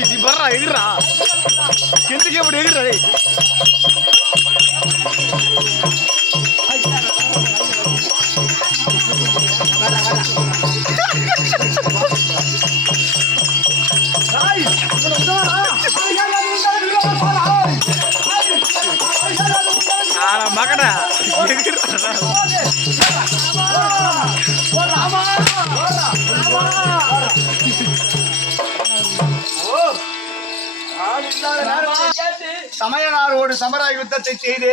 இது பர்றா எகிறா கெந்துக்கே அப்படி எகிறா டேய் ஆனா மகடா எகிறா சமயனாரோடு சமர யுத்தத்தை செய்து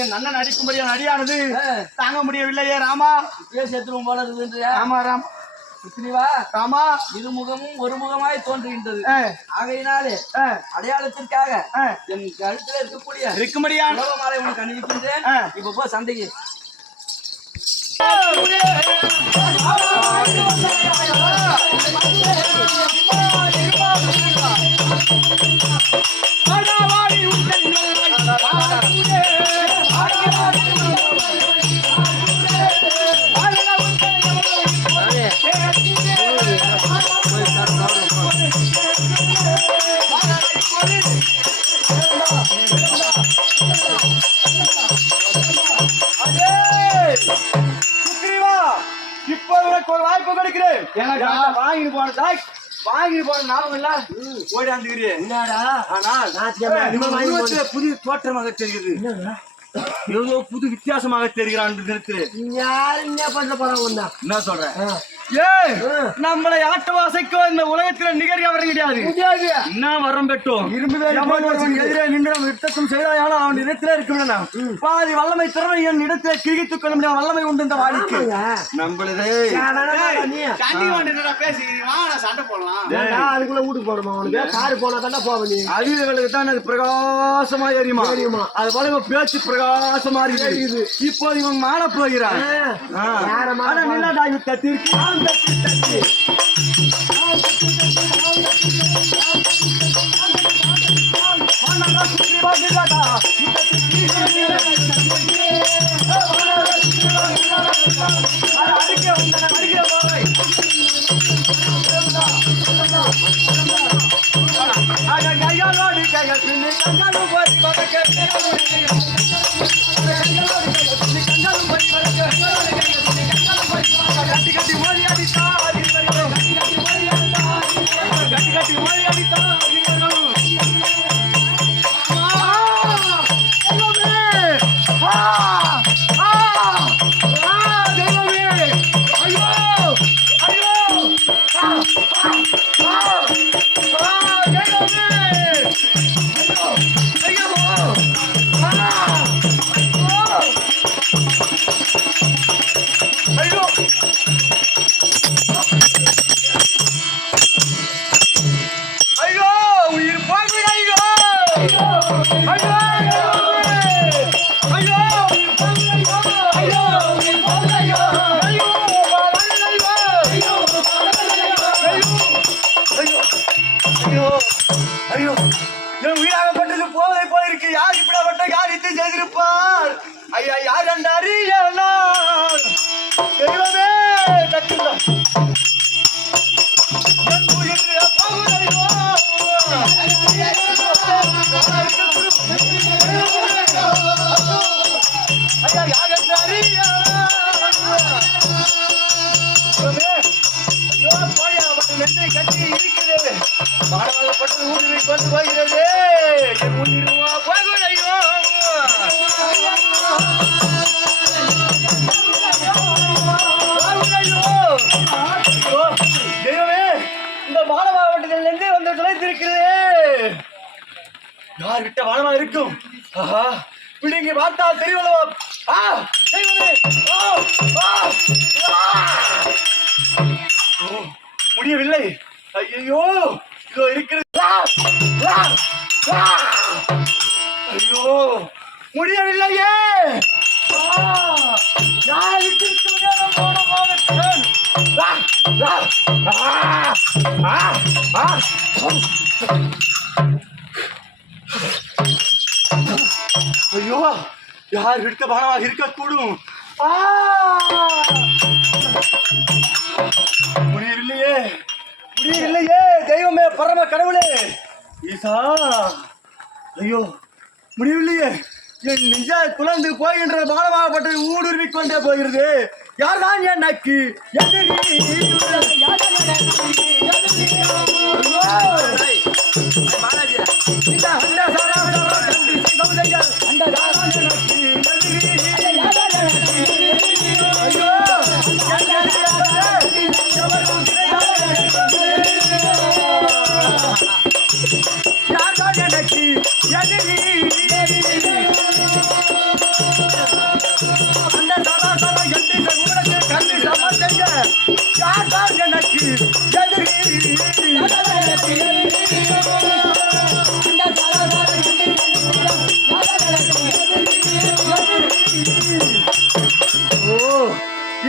என் அண்ணன் அடிக்கும்படியான அடியானது தாங்க முடியவில்லையே ராமா. பேசத்துவம் போல இருக்குது. ஆமா ராமா. ராமா இருமுகமும் ஒரு முகமாய் தோன்றுகின்றது. ஆகையினாலே அடையாளத்திற்காக என் கழுத்துல இருக்கும்படியான மாலை உனக்கு அணிவிக்கின்றேன். இப்ப போ சண்டைக்கு. ஒரு வாய்ப்பு கொடுக்கிறேன். வாங்கிட்டு போன ஞாபகம் இல்ல ஓடியாந்துக்கிறேன். ஆனால் புதிய தோற்றமாக தெரிகிறது. ஏதோ புது வித்தியாசமாக தெரிகிறான். என்ன சொல்றேன்? நம்மளை ஆட்டவாசைக்கோ இந்த உலகத்துல நிகழ்ச்சி வர கிடையாது. என்ன வரம் பெற்றோம் எதிரே நின்று நம்ம யுத்தம் செய்தால் அவன் இடத்துல இருக்க பாதி வல்லமை திறமை என் இடத்துல கிழித்துக் கொள்ள முடியாத வல்லமை உண்டு இந்த வாழ்க்கை நம்மளதே. சண்டை போடலாம் அதுக்குள்ள வீட்டுக்கு போடுமா? உனக்கு காரு போனா தானே போவ. அறிவுகளுக்கு தான் அது பிரகாசமா எரியுமா. அது போல பேச்சு பிரகாசமா இருக்குது. இப்போ இவன் மாற போகிறான். செய்திருப்பார். ஐயா யார் அறியலாம் தெய்வமே கட்டுங்கள் ஐயா யார் அறியலாம் மென்னை கட்டி இருக்கிறது பாடப்பட்டது ஊரில் கொண்டு போகிறது முன்னிருவா பகுடையோ தெய்வமே இந்த மாவட்டத்திலிருந்து வந்து தொலைத்திருக்கிறது. யார் விட்ட வானமா இருக்கும்? ஆஹா பிடிங்கி பார்த்தால் தெரியுமா? முடியவில்லை. ஐயோ இதோ இருக்கிறது. ஐயோ முடியவில்லையே. ஐயோ யார் விடுத்த பானமாக இருக்கக்கூடும். பரம கடவுளே ஈசா ஐயோ முடியவில்லையே என் நிஜ குழந்தை போகின்ற பாலமாகப்பட்டது ஊடுருவிக் கொண்டே போகிறது யார்தான் என் நக்கு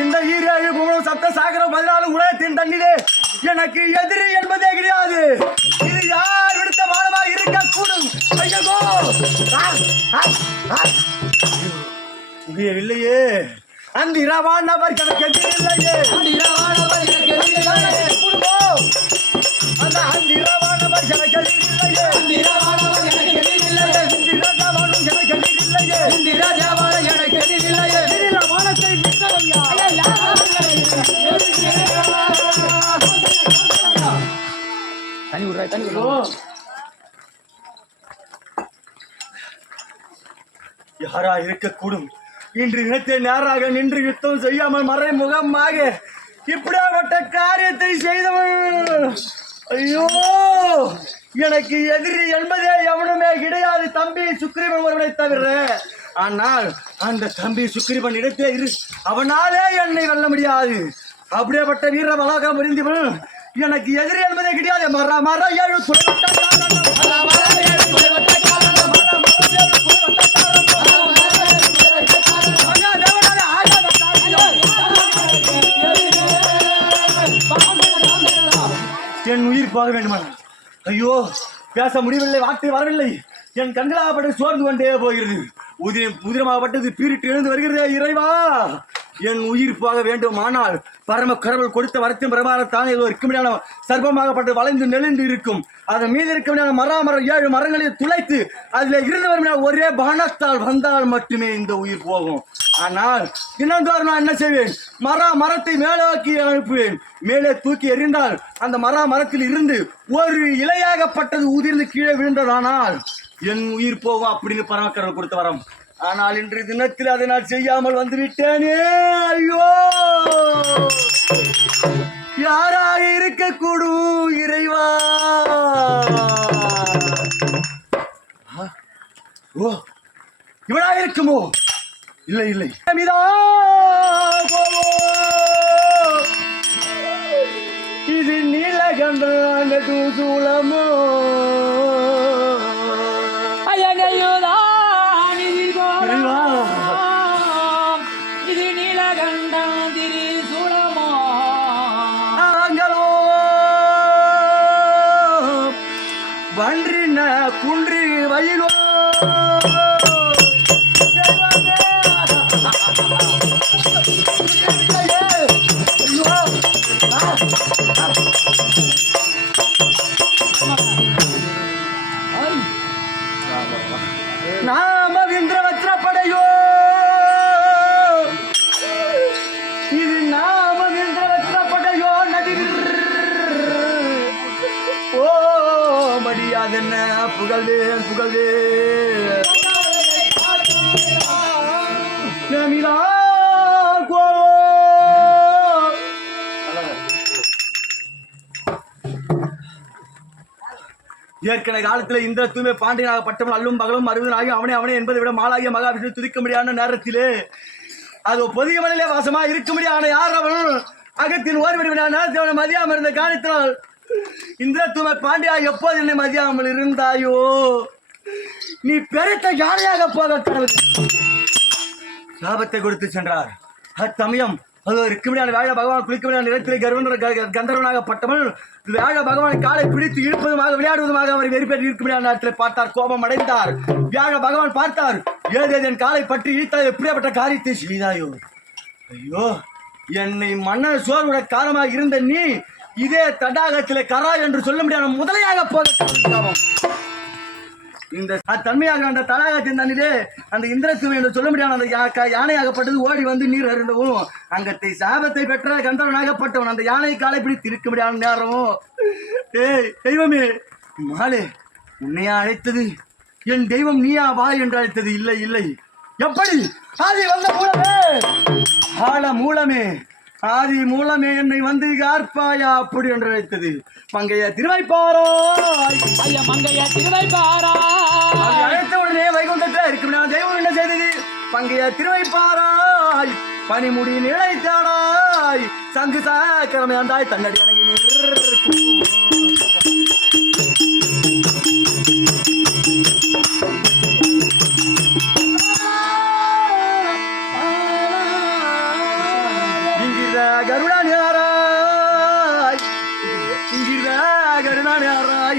இந்த ஈரேழு பூமம் சப்த சாகரம் 14 உலகத்தின் தண்ணிலே எனக்கு எதிரி என்பதே கிடையாது இது யார் விடுத்த வாழமாக இருக்கக்கூடும் இல்லையே அந்த இரவான் நபர் எனக்கு எதிரில்லையே அந்த இரவான் நபர் எனக்கு எதிரில்லையே யாரா இருக்கக்கூடும் இன்று இனத்தை நேராக நின்று யுத்தம் செய்யாமல் மறைமுகமாக இப்படியாப்பட்ட காரியத்தை செய்தவன் ஐயோ எனக்கு எதிரி என்பதே எவனுமே கிடையாது தம்பி சுக்ரீவன் ஒருவனை தவிர ஆனால் அந்த தம்பி சுக்ரீவன் இடத்தே இரு அவனாலே என்னை வெல்ல முடியாது அப்படியேப்பட்ட வீர வளாகம் புரிந்தவன் எனக்கு எதிரி என்பதே கிடையாது மர மர ஏழு என் உயிர் போக வேண்டுமா ஐயோ பேச முடியவில்லை வார்த்தை வரவில்லை என் கண்களாகப்பட்டு சோர்ந்து கொண்டே போகிறது உதிரமாகப்பட்டது பீரிட்டு எழுந்து வருகிறதே இறைவா என் உயிர் போக வேண்டும் ஆனால் பரம கடவுள் கொடுத்த வரத்தின் பிரபாரத்தான் ஏதோ இருக்க முடியாத சர்ப்பமாகப்பட்டு வளைந்து நெளிந்து இருக்கும் அதன் மீது இருக்க முடியாத மரம் 7 மரங்களில் துளைத்து அதில் இருந்து வரும் ஒரே பானத்தால் வந்தால் மட்டுமே இந்த உயிர் போகும் ஆனால் தினந்தோறும் நான் என்ன செய்வேன் மரத்தை மேலோக்கி அனுப்புவேன் மேலே தூக்கி எறிந்தால் அந்த மரத்தில் இருந்து ஒரு இலையாகப்பட்டது உதிர்ந்து கீழே விழுந்ததானால் என் உயிர் போகும் அப்படின்னு பரமக்கடவுள் கொடுத்த வரம் ஆனால் இன்று தினத்தில் அதை நான் செய்யாமல் வந்து விட்டேனே ஐயோ யாராக இருக்கக்கூடும் இறைவா ஓ இவனாக இருக்குமோ இல்லை இல்லை இது நீலகண்ட சூலமோ இது நீலகண்டம் திரிசூலமோ வன்றின குன்றி வயலோ நாமவிந்திர வத்ரப்படையோ இது நாமவிந்திர வத்ரப்படையோ நதிர் ஓ மடியாதென்ன புகழ்வேன் நமிலா கோ ஏற்கனவே காலத்தில் இந்த தூய்மை பாண்டியனாக பட்டவன் அல்லும் பகலும் 60 ஆகி அவனே என்பதை விட மாலாகிய மகாவிஷ்ணு துதிக்க முடியாத நேரத்திலே அது பொதிய மலையிலே வாசமா இருக்க முடியாத யார் அவன் அகத்தின் ஓர்வடிவினான நேரத்தை மதியாமல் இருந்த காலத்தினால் இந்த தூய்மை பாண்டியா எப்போது என்னை மதியாமல் இருந்தாயோ நீ பெருத்த யானையாக போக கடவுள் சாபத்தை கொடுத்து சென்றார் அச்சமயம் அது இருக்க முடியாத வேழ பகவான் குளிக்க முடியாத நிலத்திலே கந்தர்வனாகப்பட்டவன் வேழ பகவான் காலை பிடித்து இழுப்பதுமாக விளையாடுவதுமாக அவர் வெறுப்பேற்றி இருக்க முடியாத நேரத்தில் பார்த்தார் கோபம் அடைந்தார் வியாழ பகவான் பார்த்தார் ஏதேதன் காலை பற்றி இழுத்தால் எப்படியாப்பட்ட காரியத்தை செய்தாயோ ஐயோ என்னை மன்னர் சோர்வுட காரணமாக இருந்த நீ இதே தடாகத்திலே கரா என்று சொல்ல முடியாத முதலையாக போக இந்த தன்மையாக அந்த தடாகத்தின் தண்ணிலே அந்த இந்திரசுவை என்று சொல்ல முடியாத அந்த யானையாகப்பட்டது ஓடி வந்து நீர் அருந்தவும் அங்கத்தை சாபத்தை பெற்ற கந்தவனாகப்பட்டவன் அந்த யானை காலை பிடித்து இருக்க முடியாத நேரம் தெய்வமே மாலே உன்னையா அழைத்தது என் தெய்வம் நீயா வா என்று அழைத்தது இல்லை இல்லை எப்படி ஆதி வந்த மூலமே மூலமே ஆதி மூலமே என்னை வந்து யார்பாயா அப்படி என்று அழைத்தது மங்கைய திருவைப்பாரா ஐயா மங்கைய திருவைப்பாரா அழைத்த உடனே வைகுண்டத்தில் இருக்கும் தெய்வம் என்ன செய்தது மங்கைய திருவைப்பாராய் பனிமுடி நிலைத்தாடாய் சங்கு சாக்கிரமே அந்தாய் தன்னடி வணங்கி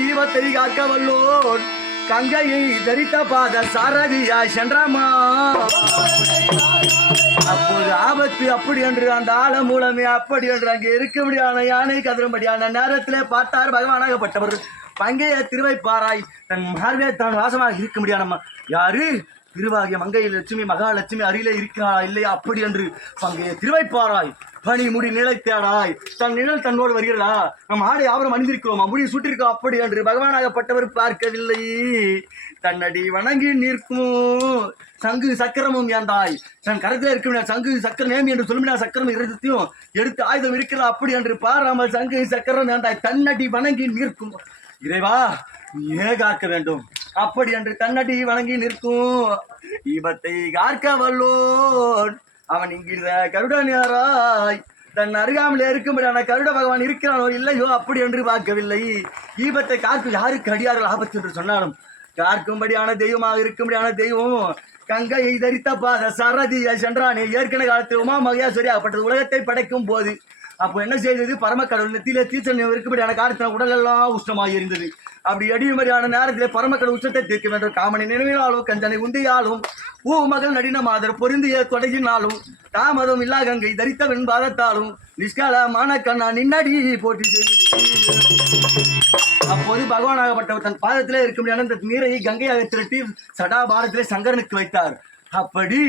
ஈவத்தை காக்க வல்லோன் கங்கையை தரித்த பாத சாரதியாய் சென்றாமா அப்போது ஆபத்து அப்படி என்று அந்த ஆழ மூலமே அப்படி என்று அங்கே இருக்க முடியாத யானை கதறும்படியான நேரத்திலே பார்த்தார் பகவானாகப்பட்டவர் பங்கைய திருவைப்பாராய் தன் மார்பே தான் வாசமாக இருக்க முடியாதம்மா யாரு திருவாகிய மங்கை லட்சுமி மகாலட்சுமி அருகிலே இருக்கிறாளா இல்லையா அப்படி என்று பங்கைய திருவைப்பாராய் பனி முடி நிலைத்தாடாய் தன் நிழல் தன்னோடு வருகிறதா நம் ஆடை ஆபரம் அணிந்திருக்கிறோம் முடி சுட்டிருக்கோம் அப்படி என்று பகவானாகப்பட்டவர் பார்க்கவில்லை தன்னடி வணங்கி நிற்கும் சங்கு சக்கரமும் ஏந்தாய் தன் கரத்தில் இருக்க சங்கு சக்கரம் ஏமி என்று சொல்லுமினா சக்கரம் இருத்தையும் எடுத்து ஆயுதம் இருக்கிறா அப்படி என்று பாராமல் சங்கு சக்கரம் ஏந்தாய் தன்னடி வணங்கி நிற்கும் இறைவா நீயே காக்க வேண்டும் அப்படி என்று தன்னடி வணங்கி நிற்கும் ஈபத்தை காக்க வல்லோன் அவன் இங்கிருந்த கருடனாராய் தன் அருகாமலே இருக்கும்படியான கருட பகவான் இருக்கிறானோ இல்லையோ அப்படி என்று பார்க்கவில்லை ஈபத்தை காக்கும் யாருக்கு அடியார்கள் ஆபத்து என்று சொன்னாலும் காக்கும்படியான தெய்வமாக இருக்கும்படியான தெய்வம் கங்கையை தரித்த பாத சரதியை சென்றானே ஏற்கனவே காலத்தில் உமா மகேஸ்வரி ஆகப்பட்டது உலகத்தை படைக்கும் போது அப்போ என்ன செய்தது பரமக்கடவுள் நெத்தியிலே தீச்சன் இருக்கும்படியான காலத்தில் உடல் எல்லாம் உஷ்ணமாக இருந்தது அப்படி அடியுமறியான நேரத்தில் பரமக்கடவுள் உச்சத்தை தீர்க்க வேண்டும் காமனை நினைவினாலும் கஞ்சனை உந்தியாலும் ஊ மகள் நடின மாதர் பொருந்திய தொடங்கினாலும் தாமதம் இல்லா கங்கை தரித்த வெண்பாதத்தாலும் நிஷ்காலமான கண்ணா நின்னடி போட்டி செய்து அப்போது பகவானாகப்பட்டவர் தன் பாதத்திலே இருக்கும் அந்த நீரை கங்கையாக திரட்டி சடாபாரத்திலே சங்கரனுக்கு வைத்தார் அப்படி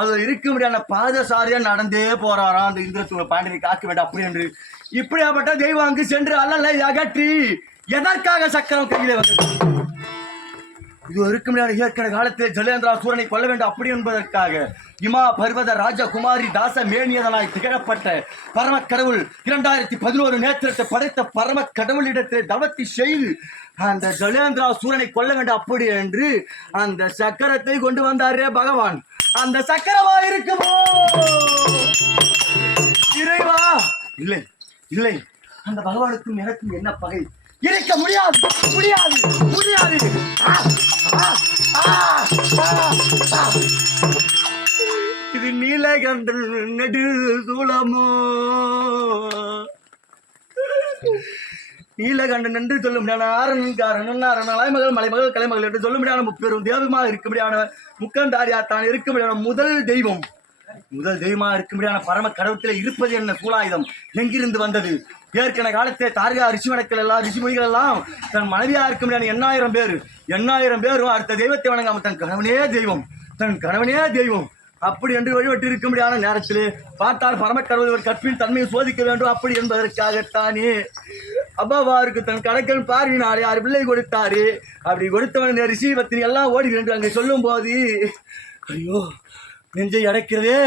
அது இருக்க முடியாத பாதசாரியா நடந்தே போறாராம் அந்த இந்திரசூல பாண்டியை காக்க வேண்டும் அப்படி என்று இப்படியாப்பட்ட தெய்வம் அங்கு சென்று அல்லலை அகற்றி எதற்காக சக்கரம் கையிலே வந்தது இது இருக்க முடியாத ஏற்கனவே காலத்தில் ஜலேந்திரா சூரனை கொல்ல வேண்டும் அப்படி என்பதற்காக இமா பர்வத ராஜகுமாரி தாச மேனியதனாய் திகழப்பட்ட பரம கடவுள் 2011 நேத்திரத்தை படைத்த பரம கடவுளிடத்தில் தவத்தி செய்து அந்த ஜலேந்திரா சூரனை கொல்ல வேண்டும் அப்படி என்று அந்த சக்கரத்தை கொண்டு வந்தாரே பகவான் அந்த சக்கரமா இருக்குமோ இறைவா இல்லை இல்லை அந்த பகவானுக்கும் எனக்கும் என்ன பகை இருக்க முடியாது முடியாது முடியாது இது நீலகண்டல் நெடு சூலமோ நீலகண்டன் என்று சொல்ல முடியாத ஆரண்காரன் அலைமகள் மலைமகள் கலைமகள் என்று சொல்ல முடியாத முப்பெரும் தெய்வமாக இருக்க முடியாத முக்கண்டாரியா தான் இருக்க முடியாத முதல் தெய்வமாக இருக்க முடியாத பரம கடவுளத்தில் இருப்பது என்ன சூலாயுதம் எங்கிருந்து வந்தது ஏற்கனவே காலத்திலே தார்கா ரிஷிவணக்கள் எல்லாம் ரிஷிமொழிகள் எல்லாம் தன் மனைவியா இருக்க முடியாத 8000 பேரும் அடுத்த தெய்வத்தை வணங்காம தன் கணவனே தெய்வம் அப்படி என்று வழிபட்டு இருக்க முடியாத நேரத்திலே பார்த்தார் பரமக்கடவுள் ஒரு கற்பின் தன்மையை சோதிக்க வேண்டும் அப்படி என்பதற்காகத்தானே அப்பாவாருக்கு தன் கடைக்கல் பார்வினாரே 6 பிள்ளை கொடுத்தாரு அப்படி கொடுத்தவன் ரிஷி பத்தினி எல்லாம் ஓடி என்று அங்கே சொல்லும் போது ஐயோ நெஞ்சை அடைக்கிறதே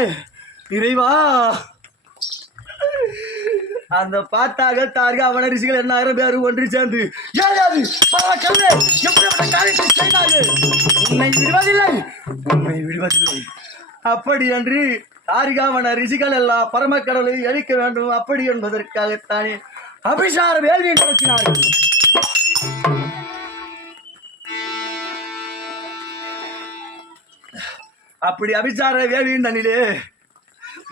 இறைவா அந்த பார்த்தாக தார்க அவன ரிஷிகள் 8000 பேர் ஒன்று சேர்ந்து உன்னை விடுவதில்லை அப்படி என்று தாரிகாவன ரிஷிகள் எல்லாம் பரமக்கடலை அழிக்க வேண்டும் அப்படி என்பதற்காகத்தானே அபிஷார வேள்வியை நடத்தினார்கள். அப்படி அபிஷார வேள்வியின் தண்ணிலே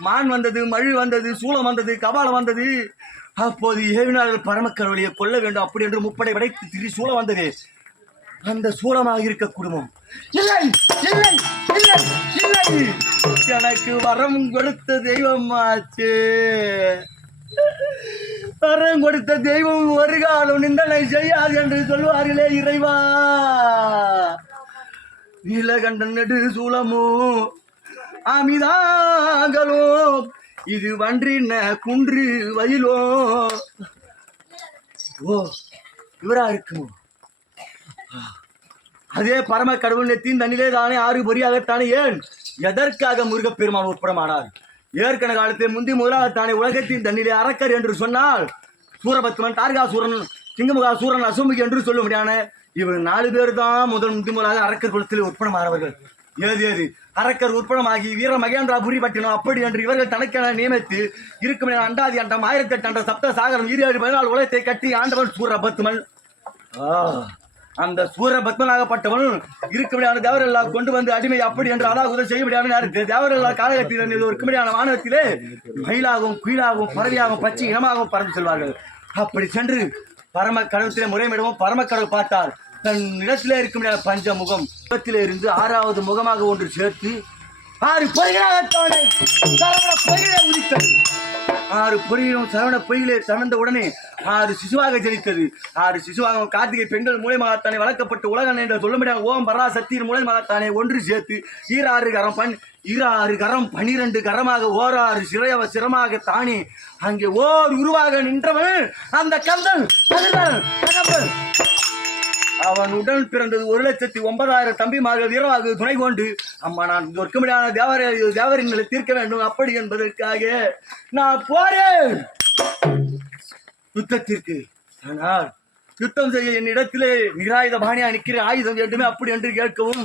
மான் வந்தது, மழு வந்தது, சூளம் வந்தது, கபாலம் வந்தது. அப்போது ஏவினார்கள் பரமக்கடவுளையை கொல்ல வேண்டும் அப்படி என்று முப்படை படைத்து திரு சூளம் வந்தது. அந்த சூளமாக இருக்க குடும்பம் இல்லை இல்லை இல்லை இல்லை எனக்கு வரம் கொடுத்த தெய்வம் ஆச்சு, வரம் வரம் கொடுத்த தெய்வம் ஒரு காலம் நிந்தனை செய்யாது என்று சொல்வார்களே இறைவா. நீலகண்டன் நெடு சூலமோ அமிதாங்களோ இது வன்றின குன்று வயலோ. ஓ இவரா இருக்குமோ? அதே பரம கடவுள் நெத்தின் தண்ணிலே தானே ஆறு பொறியாகத்தானே ஏன் எதற்காக முருகப்பெருமான் உட்படமானார்? ஏற்கன காலத்தில் முந்தி முதலாகத்தானே உலகத்தின் தண்ணிலே அரக்கர் என்று சொன்னால் சூரபத்மன், தாரகாசூரன், சிங்கமுகாசூரன், அசுமுகி என்று சொல்ல முடியான இவர் 4 பேர் தான் முந்தி முதலாக அரக்கர் குலத்தில் உட்படமானவர்கள். ஏது அரக்கர் உட்படமாகி வீர மகேந்திராபுரி பட்டினம் அப்படி என்று இவர்கள் தனக்கென நியமித்து இருக்கும் அண்டாதி அண்டம் 1008 அண்டம் சப்த சாகரம் 27 உலகத்தை கட்டி ஆண்டவன் சூரபத்மன். அந்த சூரபத்மனாகப்பட்டவன் இருக்கும்படியான தேவரெல்லாம் கொண்டு வந்து அடிமை அப்படி என்று அதாவது செய்ய முடியாது. தேவரெல்லாம் காலகட்டத்தில் இருக்கும்படியான வானத்திலே மயிலாகவும் குயிலாகவும் பறவையாகவும் பச்சை இனமாகவும் பறந்து செல்வார்கள். அப்படி சென்று பரம கடவுளத்திலே முறையிடவும் பரம கடவுள் பார்த்தார். தன் இடத்திலே இருக்கும் பஞ்சமுகம் முகத்திலே இருந்து 6வது முகமாக ஒன்று சேர்த்து 6 பொறிகளாகத்தானே உதித்தது. 6 பொறிகளும் சரவண பொய்களே தவழ்ந்த உடனே 6 சிசுவாக ஜனித்தது. 6 சிசுவாக கார்த்திகை பெண்கள் மூலமாகத்தானே வளர்க்கப்பட்டு உலகம் என்று சொல்ல முடியாது. ஓம் பராசக்தியின் மூலமாகத்தானே ஒன்று சேர்த்து 6 கரம் 12 கரமாக 6 சிரமாக தானே அங்கே ஓர் உருவாக நின்றவன் அந்த கந்தன். அவன் உடன் பிறந்தது 1,09,000 தம்பிமார்கள் வீரவாக துணை கொண்டு அம்மா நான் ஒர்க்கமுடியான தேவரின் நிலை தீர்க்க வேண்டும் அப்படி என்பதற்காக நான் போறேன் யுத்தத்திற்கு. ஆனால் யுத்தம் செய்ய என்னிடத்திலே நிராயுத பாணியா நிற்கிற ஆயுதம் வேண்டுமே அப்படி என்று கேட்கவும்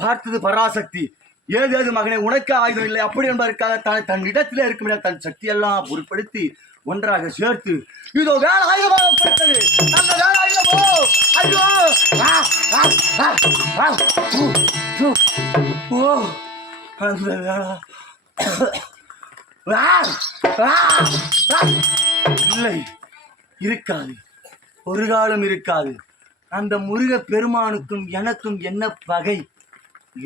பார்த்தது பராசக்தி. ஏது மகனே உனக்கு ஆயுதம் இல்லை அப்படி என்பதற்காக தன் இடத்திலே இருக்கும் தன் சக்தியெல்லாம் பொருட்படுத்தி ஒன்றாக சேர்த்து இதோ வேலை ஆயுதமாக கொடுத்தது. அந்த வேலை ஆயுதமோ ஐயோ இல்லை இருக்காது, ஒரு காலம் இருக்காது. அந்த முருக பெருமானுக்கும் எனக்கும் என்ன பகை?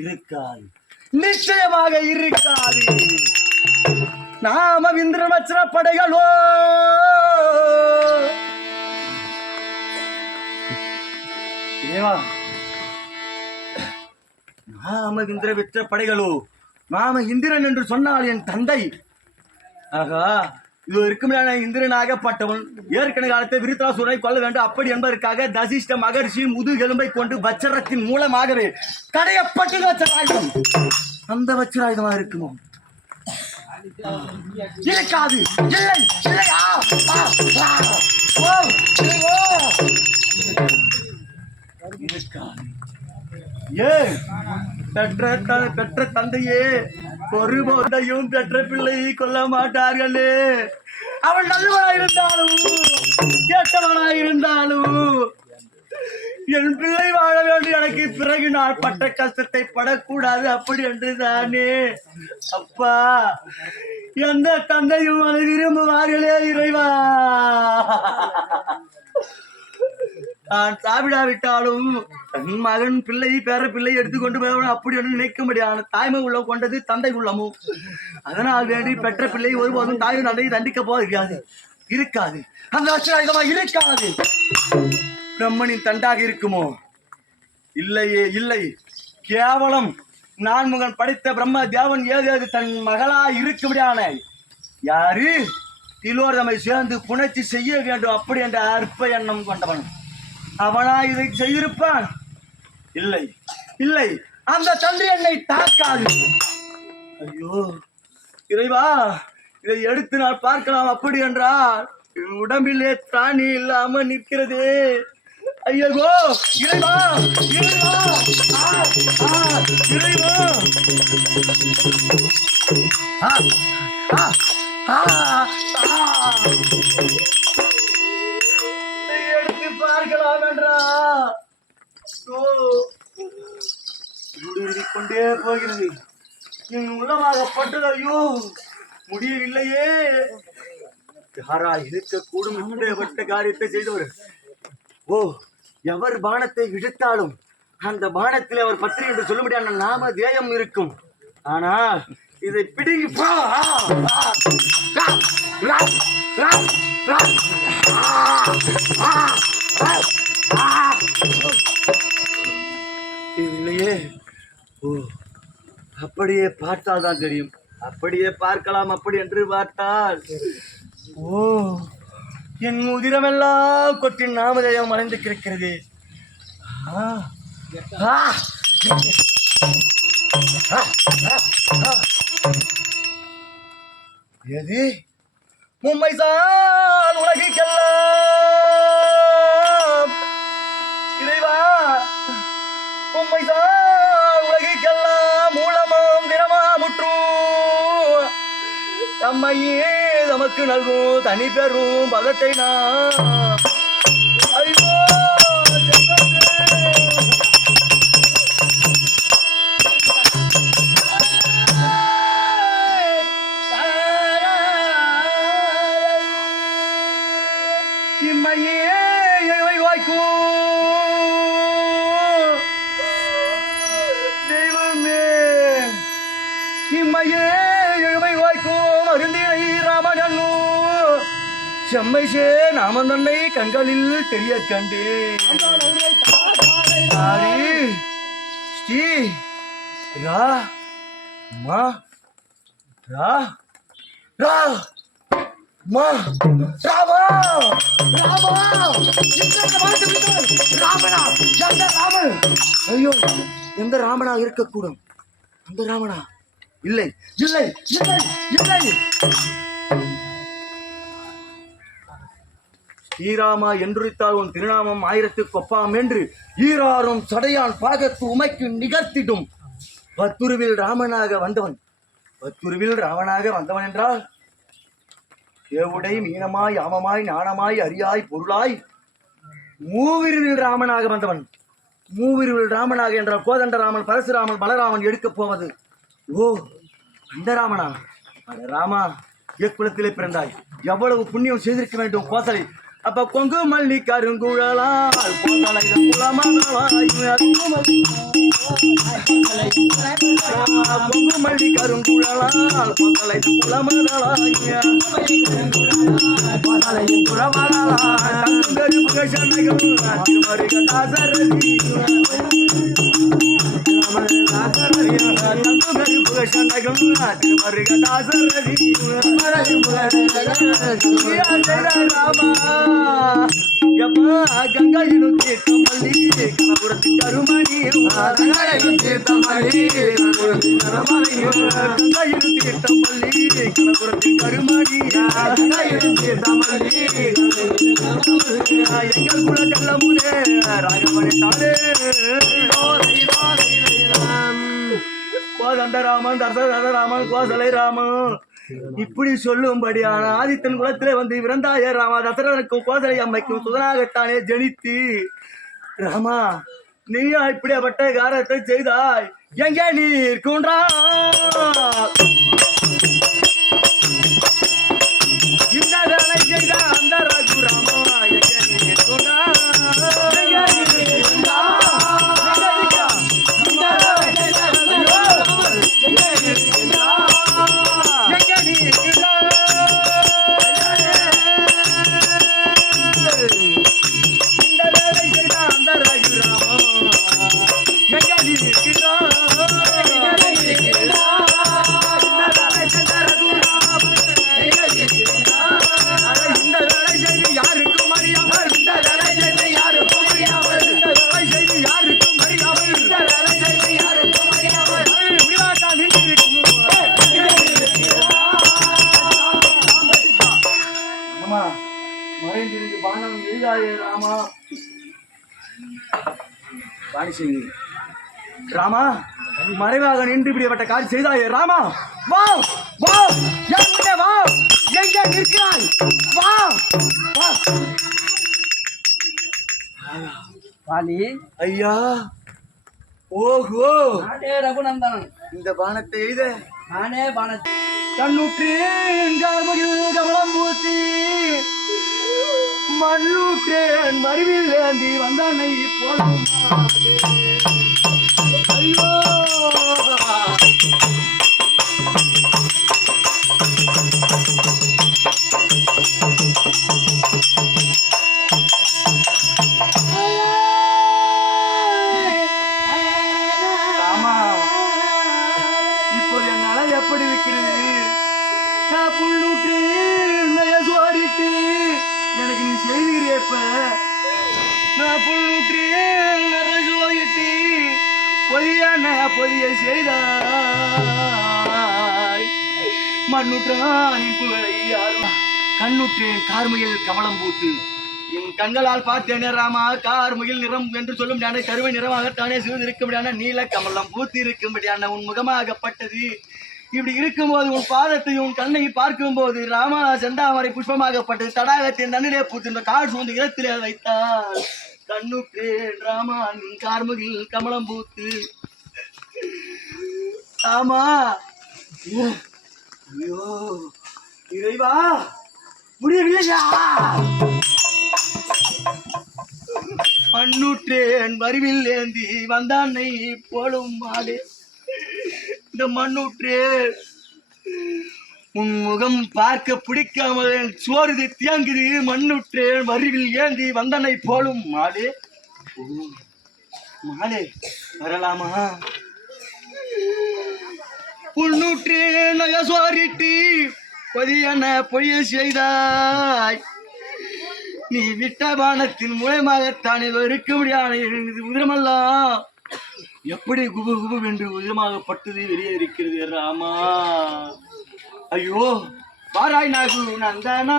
இருக்காது, நிச்சயமாக இருக்காது. நாம இந்திரமச்சர படைகளோ நாம இந்திர வெற்ற படைகளோ நாம இந்திரன் என்று சொன்னால் என் தந்தை. ஆகா இது இருக்கும் இந்திரனாகப்பட்டவன் ஏற்கனவே காலத்தை விருத்தாசுரனை கொல்ல வேண்டும் அப்படி என்பதற்காக தசிஷ்ட மகர்ஷி முதுகெலும்பை கொண்டு வச்சரத்தின் மூலமாகவே தடையப்பட்டு வச்சராயுதம். அந்த வச்சராயுதமா இருக்குமோ? இருக்காது, இல்லை இல்லையா? இருக்காது. பெற்ற தந்தையே ஒருபோதையும் பெற்ற பிள்ளையை கொல்ல மாட்டார்களே. அவன் நல்லவனாயிருந்தாலும் கேட்டவனாயிருந்தாலும் என் பிள்ளை வாழ வேண்டும். எனக்கு பிறகு நான் பட்ட கஷ்டத்தை படக்கூடாது அப்படி என்று தானே அப்பா எந்த தந்தையும் அதை விரும்புவார்களே இறைவா. நான் சாப்பிடாவிட்டாலும் தன் மகன் பிள்ளை பேர பிள்ளை எடுத்துக்கொண்டு போய் அப்படி ஒன்று நினைக்க முடியாது. தாய்மை உள்ளம் கொண்டது தந்தை உள்ளமும். அதனால் வேண்டி பெற்ற பிள்ளை ஒருபோதும் தாயும் தந்தையை தண்டிக்க போகிறது இருக்காது. அந்த லட்சணமா இருக்காது. பிரம்மனின் தண்டாக இருக்குமோ? இல்லையே இல்லை. கேவலம் நான்முகன் படைத்த பிரம்ம தேவன் ஏது தன் மகளா இருக்கும்படியான யாரு திலோர்தமை சேர்ந்து புணர்ச்சி செய்ய வேண்டும் அப்படி என்ற அற்ப எண்ணம் கொண்டவன் அவனா இதை செய்திருப்பான்? இல்லை இல்லை, அந்த தந்தை என்னை தாக்காது. ஐயோ இறைவா, இதை எடுத்து நான் பார்க்கலாம் அப்படி என்றால் உடம்பிலே பிராணி இல்லாம நிற்கிறது. ஐயோ இறைவா இறைவா இறைவா, எடுத்து பார்க்கலாம் என்றா கொண்டே போகிறது. என் உள்ளமாகப்பட்டது. ஐயோ முடியவில்லையே. யாரா இருக்கக்கூடும் இப்படிப்பட்ட காரியத்தை செய்தவர். ஓ எவர் பானத்தை விடுத்தாலும் அந்த பானத்தில் அவர் பத்திரி என்று சொல்ல முடியாத நாம தேயம் இருக்கும். ஆனால் இதை பிடுங்கி இல்லையே. ஓ, அப்படியே பார்த்தால் தான் தெரியும். அப்படியே பார்க்கலாம். அப்படி என்று பார்த்தால் ஓ, என் உதிரமெல்லாம் கொட்டி நாமதேயம் மறைந்து கிடக்கிறது. எது மும்மை சால் உலகிற்கெல்லாம் இறைவா, மும்மை சால் உலகிற்கெல்லாம் மூலமாம் தினமாமுற்றும் தம்மையே நமக்கு நல்கும் தனி பெறும் பதத்தை நான் ஐயோ இம்மையே வாய்க்கும் தெய்வமே, இம்மையே எழுமை வாய்க்கும் அருந்தினை ராமனு செம்மை சே நாமன் தன்னை கண்களில் தெரிய கண்டேன். ஸ்ரீ ரா மா ரா ரா மா ராமா ராமா ராமனா, எந்த ராமன்? ஐயோ, எந்த ராமனா இருக்கக்கூடும்? அந்த ராமனா? இல்லை இல்லை இல்லை இல்லை. ஸ்ரீராமா என்றுரைத்தால் உன் திருநாமம் 1000 கொப்பாம் என்று ஈராறும் சடையான் பாகத்து உமைக்கு நிகர்த்திடும் பத்துருவில் ராமனாக வந்தவன். பத்துருவில் ராமனாக வந்தவன் என்றால் தேவுடை மீனமாய் ஆமமாய் ஞானமாய் அரியாய் பொருளாய் மூவிருவில் ராமனாக வந்தவன். மூவிருவில் ராமனாக என்றால் கோதண்டராமன், பரசுராமன், பலராமன் எடுக்கப் போவது. ஓ, அந்த ராமனா? ராமா, எக்குலத்திலே பிறந்தாய், எவ்வளவு புண்ணியம் செய்திருக்க வேண்டும் கோசலை. அப்ப கொங்கு மல்லி கருங்குழலால் கோசலை குலமகளாய் கொங்கு மல்லி கருங்குழலால் கோசலை குலமகளாய் கங்கையிலும் தீர்த்தம் மல்லி கணபுரத்தின் கருமணி, கங்கையிலும் தீர்த்தம் மல்லி கணபுரத்தின் கருமணி, எங்கள் குல கல்லமுனே ராகவனித்தாரே கோதண்டராமன், தசரதராமன், கோசலை ராமன் இப்படி சொல்லும்படியான ஆதித்தன் குலத்திலே வந்து பிறந்தாய ராமா. தசரதனுக்கும் கோசலை அம்மைக்கும் சுதனாகத்தானே ஜனித்து ராமா, நீயா இப்படிப்பட்ட காரத்தை செய்தாய். எங்கே நீ இருக்கின்றா? இந்த வேலை செய்த அந்த ரகு ராமா, எங்கே நீ இருக்கின்றா? மறைந்திருந்து பானம் எழுதாயே ராமா. ராமா, மறைவாக நின்று இப்படிப்பட்ட காட்சி செய்தாயே ராமா. வா வா, எங்கே வா, எங்கே நிற்கிறாய்? வா வா. வாலி ஐயா, ஓஹோ, நானே ரகுநந்தன். இந்த பானத்தை எய்த நானே பானத்தை கண்ணுற்றேன் கமலம் பூத்தி மண்ணுற்றேன் மருவில் ஏந்தி வந்தனை போல. ஐயோ, கண்ணுற்றான் புகழை யாரும் கண்ணுற்றேன் கார்முகில் கமலம் பூத்து என் கண்களால் பார்த்தேனே ராமா கார்முகில் நிறம் என்று சொல்லும் கருவை நிறமாகத்தானே சிவந்திருக்கும்படியான நீல கமலம் பூத்து இருக்கும்படியான உன் முகமாகப்பட்டது. இப்படி இருக்கும்போது உன் பாதத்தையும் உன் கண்ணை பார்க்கும் போது ராமா செந்தாமரை புஷ்பமாகப்பட்டது. தடாகத்தின் தண்ணிலே பூத்து கால் சூழ்ந்து இடத்திலே வைத்தால் கண்ணுற்றேன் ராமா நின் கார்முகில் கமலம் பூத்து. ஆமா ஐயோ இறைவா முடியவில்லையா? மண்ணுற்றேன் வரிவில் ஏந்தி வந்தானை போலும் மாடு இந்த மண்ணுற்றேன் உன் முகம் பார்க்க பிடிக்காமல் சோறுது தியாங்குது. மண்ணுற்றேன் வரிவில் ஏந்தி வந்தனை போலும் மாடு. மாடு வரலாமா? புண்ணூற்றே நகசோரிட்டு பொதியன பொய்ய செய்தாய். நீ விட்ட பானத்தின் மூலமாகத்தான் இது இருக்க முடியாத உதிரமெல்லாம் எப்படி குபு குபு என்று உதிரமாகப்பட்டது வெளியே இருக்கிறது ராமா. ஐயோ வாராய் நாகு நந்தனா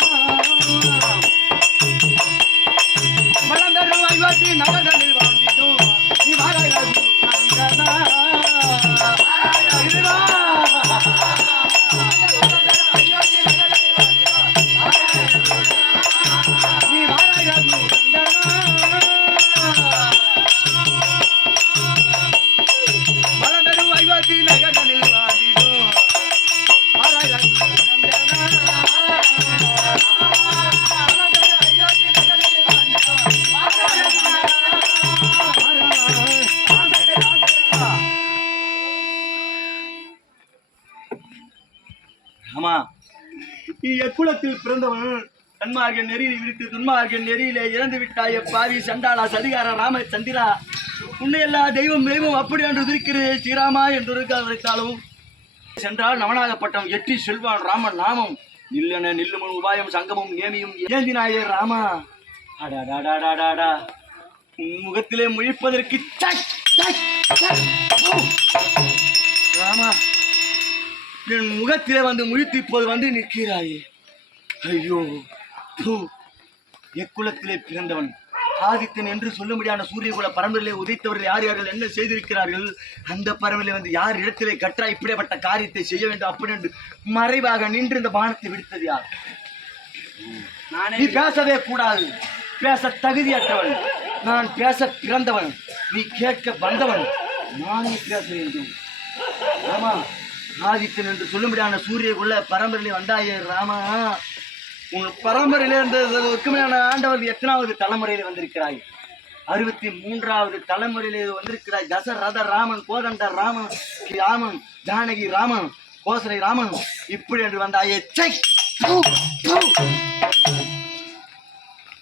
நகர்தலில் வாழ்ந்திட்டோம். நீ வாராய் நாகு நந்தனா ஆமா நீ எக்குலத்தில் பிறந்தவன் தன்மார்க்க நெறியில் விட்டு துன்மார்க்க நெறியிலே இறந்து விட்டாய பாவி சண்டாளா சதிகார ராம சந்திரா உன்னை எல்லா தெய்வம் தெய்வம் அப்படி என்று இருக்கிறது. ஸ்ரீராமா என்று வைத்தாலும் சென்றால் நவனாகப்பட்டம் எட்டி செல்வான் ராமன் நாமம் நில்லன நில்லுமன் உபாயம் சங்கமும் நேமியும் ஏந்தினாயே ராமா. அடாடாடாடாடா முகத்திலே முழிப்பதற்கு ராமா என் முகத்திலே வந்து முழித்து இப்போது வந்து நிற்கிறாயே. ஐயோ எக்குலத்திலே பிறந்தவன் ஆதித்தன் என்று சொல்ல முடியாத சூரிய குல பரம்பரையிலே உதைத்தவர்கள் யார் யார்கள் என்ன செய்திருக்கிறார்கள்? அந்த பரம்பரையிலே வந்து யார் இடத்திலே கற்றா இப்படிப்பட்ட காரியத்தை செய்ய வேண்டும் அப்படி என்று மறைவாக நின்று இந்த பானத்தை விடுத்தது யார்? நீ பேசவே கூடாது, பேச தகுதியற்றவன். நான் பேச பிறந்தவன், நீ கேட்க வந்தவன், நானே பேச வேண்டும். ஆமா ஆதித்தன் என்று சொல்ல முடியாத சூரிய குல பரம்பரையிலே வந்தாயே ராமா. உன் பரம்பரையிலே இருந்த ஆண்டவர் எத்தனாவது தலைமுறையில வந்திருக்கிறாய்? 63வது தலைமுறையிலே வந்திருக்கிறாய். தசரத ராமன், கோதண்ட ராமன், ராமன், ஜானகி ராமன், கோசலை ராமன் இப்படி என்று வந்தாயே.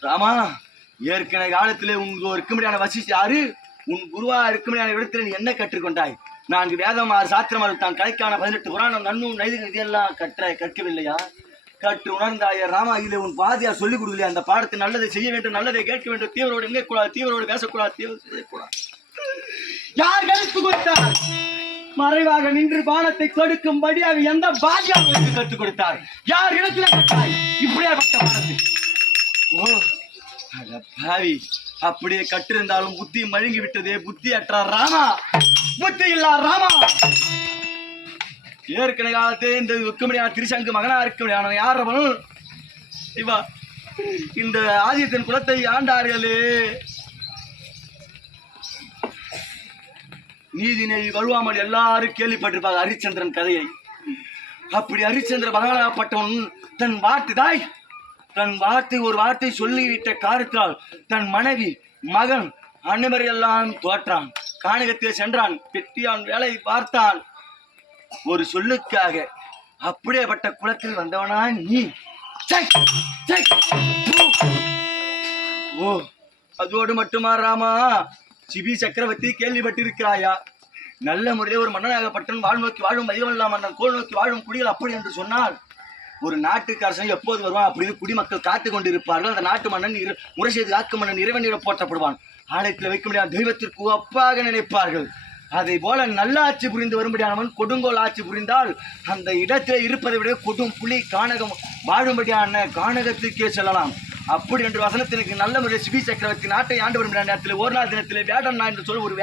ராமா ஏற்கனவே காலத்திலே உங்க இருக்க முடியாத வசிஷ்ட யாரு? உன் குருவா இருக்க முடியாத இடத்துல நீ என்ன கற்றுக்கொண்டாய்? 4 வேதம் 6 சாத்திரமால் தான் கலைக்கான 18 புராணம் நன்னும் நைதிகம் இதெல்லாம் கற்கவில்லையா? கற்று உணர்ந்தாய ராமா. இதில் உன் பாதியார் சொல்லிக் கொடுக்கலையா? அந்த பாடத்தை நல்லதை செய்ய வேண்டும், நல்லதை கேட்க வேண்டும், தீவிரோடு எங்கே கூடாது, தீவிரோடு பேசக்கூடாது, தீவிரம் செய்யக்கூடாது. யார் கருத்து கொடுத்தார்? மறைவாக நின்று பானத்தை கொடுக்கும்படியாக எந்த பாதியார் உங்களுக்கு கற்றுக் கொடுத்தார்? யார் இடத்துல கட்டாய் இப்படியாப்பட்ட பானத்தை? ஓ பாவி அப்படியே கற்றிருந்தாலும் புத்தி மழுங்கி விட்டதே. புத்தி அற்றார் ராமா, புத்தி இல்லா ராமா. ஏற்கனவே காலத்தே இந்த வெக்குமடியான திருசங்கு மகனா இருக்க முடியான யாரவன் இவா இந்த ஆதித்தன் குலத்தை ஆண்டார்களே. நீதினை வலுவாமல் எல்லாரும் கேள்விப்பட்டிருப்பாங்க ஹரிச்சந்திரன் கதையை. அப்படி ஹரிச்சந்திர மகனாகப்பட்டவன் தன் வார்த்தை ஒரு வார்த்தை சொல்லிவிட்ட காரணத்தால் தன் மனைவி மகன் அனைவரையெல்லாம் தோற்றான். கானகத்திலே சென்றான், பெட்டியான் வேலை பார்த்தான். ஒரு சொல்லுக்காக அப்படியேப்பட்ட குலத்தில் வந்தவனா நீ? ஓ அதோடு மட்டுமா ராமா? சிபி சக்கரவர்த்தி கேள்விப்பட்டிருக்கிறாயா? நல்ல முறையில் ஒரு மன்னனாகப்பட்டன் வாழ் நோக்கி வாழும் வைகவல்லா மன்னன் கோல் நோக்கி வாழும் குடிகள் அப்படி என்று சொன்னால் ஒரு நாட்டுக்கு அரசன் எப்போது வருவான் அப்படின்னு குடிமக்கள் காத்து கொண்டு இருப்பார்கள். அந்த நாட்டு மன்னன் முறை செய்து காக்கும் மன்னன் இறைவனிடம் போற்றப்படுவான். ஆலயத்தில் வைக்க முடியாத தெய்வத்திற்கு ஒப்பாக நினைப்பார்கள். அதை போல நல்ல ஆட்சி புரிந்து வரும்படியானவன் கொடுங்கோல் ஆட்சி புரிந்தால் அந்த இடத்திலே இருப்பதை விட கொடும் புலி கானகம் வாழும்படியான கானகத்திற்கே செல்லலாம். அப்படி என்று வசனத்திற்கு நல்ல முறை சிபி சக்கரவர்த்தி நாட்டை ஆண்டு வரும் நேரத்தில் ஒரு நாள் தினத்திலே வேடன் என்று சொல்ல ஒரு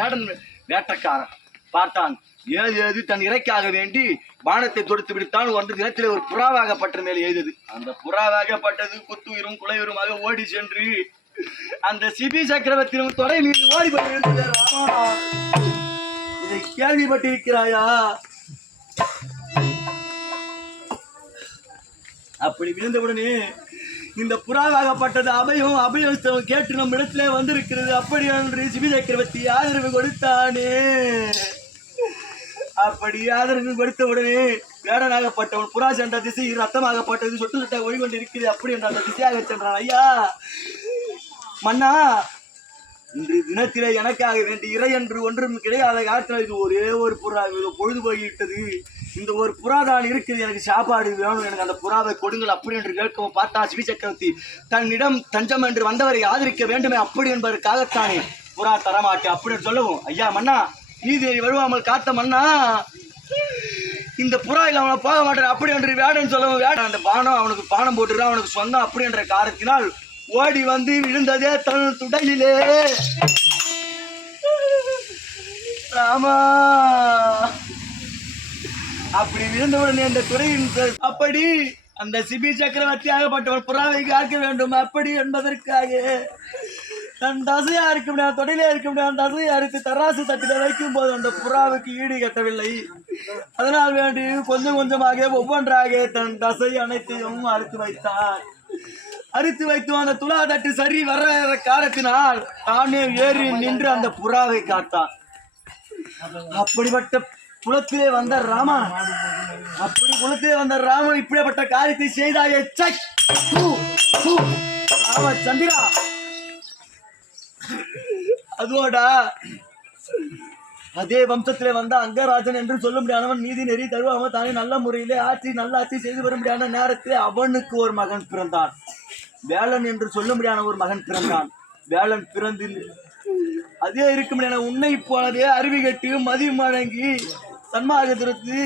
வேட்டக்காரன் பார்த்தான். ஏது தன் இறைக்காக வேண்டி பானத்தை தொடுத்து விடுத்தான். ஒன்று தினத்திலே ஒரு புறாவாகப்பட்ட மேலே எய்தது. அந்த புறாவாகப்பட்டது குத்துயிரும் குலையுருமாக ஓடி சென்று அந்த சிபி சக்கரவர்த்தியும் தொடை மீது ஓடி போயிருந்தது. இதை கேள்விப்பட்டிருக்கிறாயா? அப்படி விழுந்தவுடனே இந்த புறாவாகப்பட்டது அபயம் கேட்டு நம் இடத்திலே வந்திருக்கிறது. அப்படி என்று சிபி சக்கரவர்த்தி ஆதரவு கொடுத்தானே. அப்படி ஆதரவு கொடுத்த உடனே வேடனாகப்பட்டவன் புறா சென்ற திசை ரத்தமாகப்பட்டது சொட்டு சொட்டாக ஓடிக்கொண்டு இருக்கிறது. அப்படி என்ற அந்த திசையாக சென்றான். ஐயா மன்னா, இன்று தினத்திலே எனக்காக வேண்டிய இறை என்று ஒன்றும் கிடையாத காலத்தில் இது ஒரே ஒரு புறா பொழுது போய்விட்டது. இந்த ஒரு புறா தான் இருக்குது, எனக்கு சாப்பாடு வேணும், எனக்கு அந்த புறாவை கொடுங்கள் அப்படி என்று கேட்கவும் பார்த்தா சிபி சக்கரவர்த்தி தன்னிடம் தஞ்சம் என்று வந்தவரை ஆதரிக்க வேண்டுமே அப்படி என்பதற்காகத்தானே புறா தரமாட்டேன் அப்படின்னு சொல்லவும், ஐயா மன்னா நீதி வருவாமல் காத்த மன்னா, இந்த புறா இல்லை அவனை போக மாட்டேன் அப்படி என்று வேடன் சொல்லவும், வேடன் அந்த பானம் அவனுக்கு பானம் போட்டுறான், அவனுக்கு சொந்தம் அப்படி என்ற காரணத்தினால் ஓடி வந்து விழுந்ததே தன் துடையிலே. ராமா அப்படி விழுந்தவுடனே அந்த துறையின் அப்படி அந்த சிபி சக்கரவர்த்தி ஆகப்பட்டவர் புறாவை காக்க வேண்டும் அப்படி என்பதற்காக தன் தசையா இருக்க முடியாது, தொடையிலே இருக்க முடியாது, தசையா அறுத்து தராசு தட்டில வைக்கும் போது அந்த புறாவுக்கு ஈடு கட்டவில்லை. அதனால் வேண்டி கொஞ்சம் கொஞ்சமாக ஒவ்வொன்றாக தன் தசை அனைத்தையும் அறுத்து வைத்தார். அறுத்து வைத்து அந்த துலா தட்டு சரி வர காரணத்தினால் தானே ஏறி நின்று அந்த புறாவை காத்தான். அப்படிப்பட்ட குலத்திலே வந்த ராமன், அப்படி குலத்திலே வந்த ராமன் இப்படிப்பட்ட காரியத்தை செய்தாயே ராமச்சந்திரா. அதோடா அதே வம்சத்திலே வந்த அங்கராஜன் என்று சொல்ல முடியாதவன் நீதி நெறி தருவாம தானே நல்ல முறையிலே நல்ல ஆட்சி செய்து வர முடியாத நேரத்திலே அவனுக்கு ஒரு மகன் பிறந்தான். வேலன் என்று சொல்ல முடியாத ஒரு மகன் பிறந்தான். வேலன் பிறந்து அதே இருக்க முடியாத உன்னை போலவே அருவி கட்டி மதி வழங்கி சன்மார்க்கத்திற்கு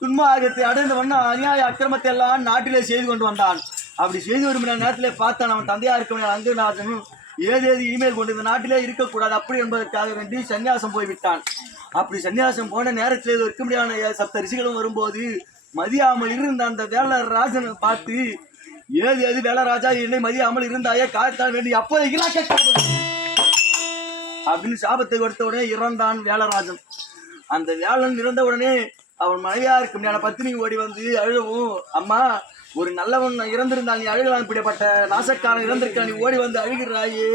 துன்மார்க்கத்தை அடைந்த வண்ண அநியாய அக்கிரமத்தை எல்லாம் நாட்டிலே செய்து கொண்டு வந்தான். அப்படி செய்து வரும் நேரத்திலே பார்த்தான் அவன் தந்தையா இருக்க முடியாத அங்கராஜனும் ஏதேது இனிமேல் கொண்டு இந்த நாட்டிலே இருக்கக்கூடாது அப்படி என்பதற்காக வேண்டி சன்னியாசம் போய்விட்டான். அப்படி சன்னியாசம் போன நேரத்தில் இருக்க முடியாத சப்த ரிஷிகளும் வரும்போது மதியாமல் இருந்த அந்த வேலராஜனை பார்த்து ஏது வேலராஜா இல்லை மதியாமல் இருந்தாயே காத்தால் வேண்டி அப்போது அப்படின்னு சாபத்தை கொடுத்த உடனே இறந்தான் வேலராஜன். அந்த வேலன் இறந்த உடனே அவன் மனைவியா இருக்க முடியாத பத்தினி ஓடி வந்து அழுவும், அம்மா ஒரு நல்லவன் இறந்திருந்தால் நீ அழுகலாம், இப்படிப்பட்ட நாசக்காரன் இறந்திருக்க நீ ஓடி வந்து அழுகிறாயே,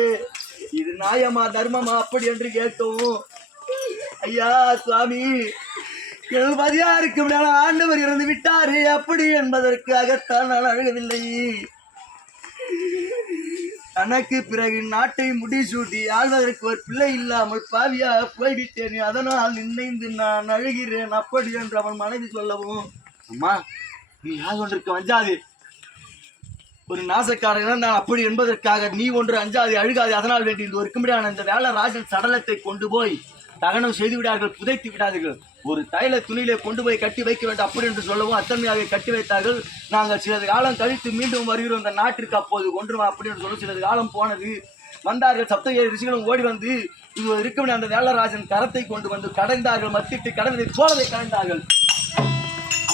இது நியாயமா தர்மமா அப்படி என்று கேட்கவும், ஐயா சுவாமி எனது பதியா இருக்க முடியாத ஆண்டவர் இறந்து விட்டாரு அப்படி என்பதற்காகத்தான் நான் அழுகவில்லை. தனக்கு பிறகு நாட்டை முடிசூட்டி ஆள்வதற்கு ஒரு பிள்ளை இல்லாமல் பாவியாக போய்விட்டேன், அதனால் நினைந்து நான் அழுகிறேன் அப்படி என்று அவன் மனைவி சொல்லவும், அம்மா நீ யார் ஒன்றிற்கு அஞ்சாது, ஒரு நாசக்காரன் நான் அப்படி என்பதற்காக நீ ஒன்று அஞ்சாது அழுகாது, அதனால் வேண்டி இந்த ஒரு கும்பிடான இந்த வேலராஜன் சடலத்தை கொண்டு போய் தகனம் செய்து விடார்கள், புதைத்து விடாதீர்கள், ஒரு தைல துணியிலே கொண்டு போய் கட்டி வைக்க வேண்டும் அப்படி என்று சொல்லவும் அத்தன்மையாக கட்டி வைத்தார்கள். நாங்கள் சிறிது காலம் கழித்து மீண்டும் வருகிறோம் இந்த நாட்டிற்கு, அப்போது கொன்றுவோம் அப்படி என்று சொல்ல சிறிது காலம் போனது. வந்தார்கள் சப்தகிரி ரிஷிகளும் ஓடி வந்து இது இருக்கும் அந்த வேலராஜன் கரத்தை கொண்டு வந்து கடைந்தார்கள், மத்திட்டு கடனை சோழதை கடைந்தார்கள்.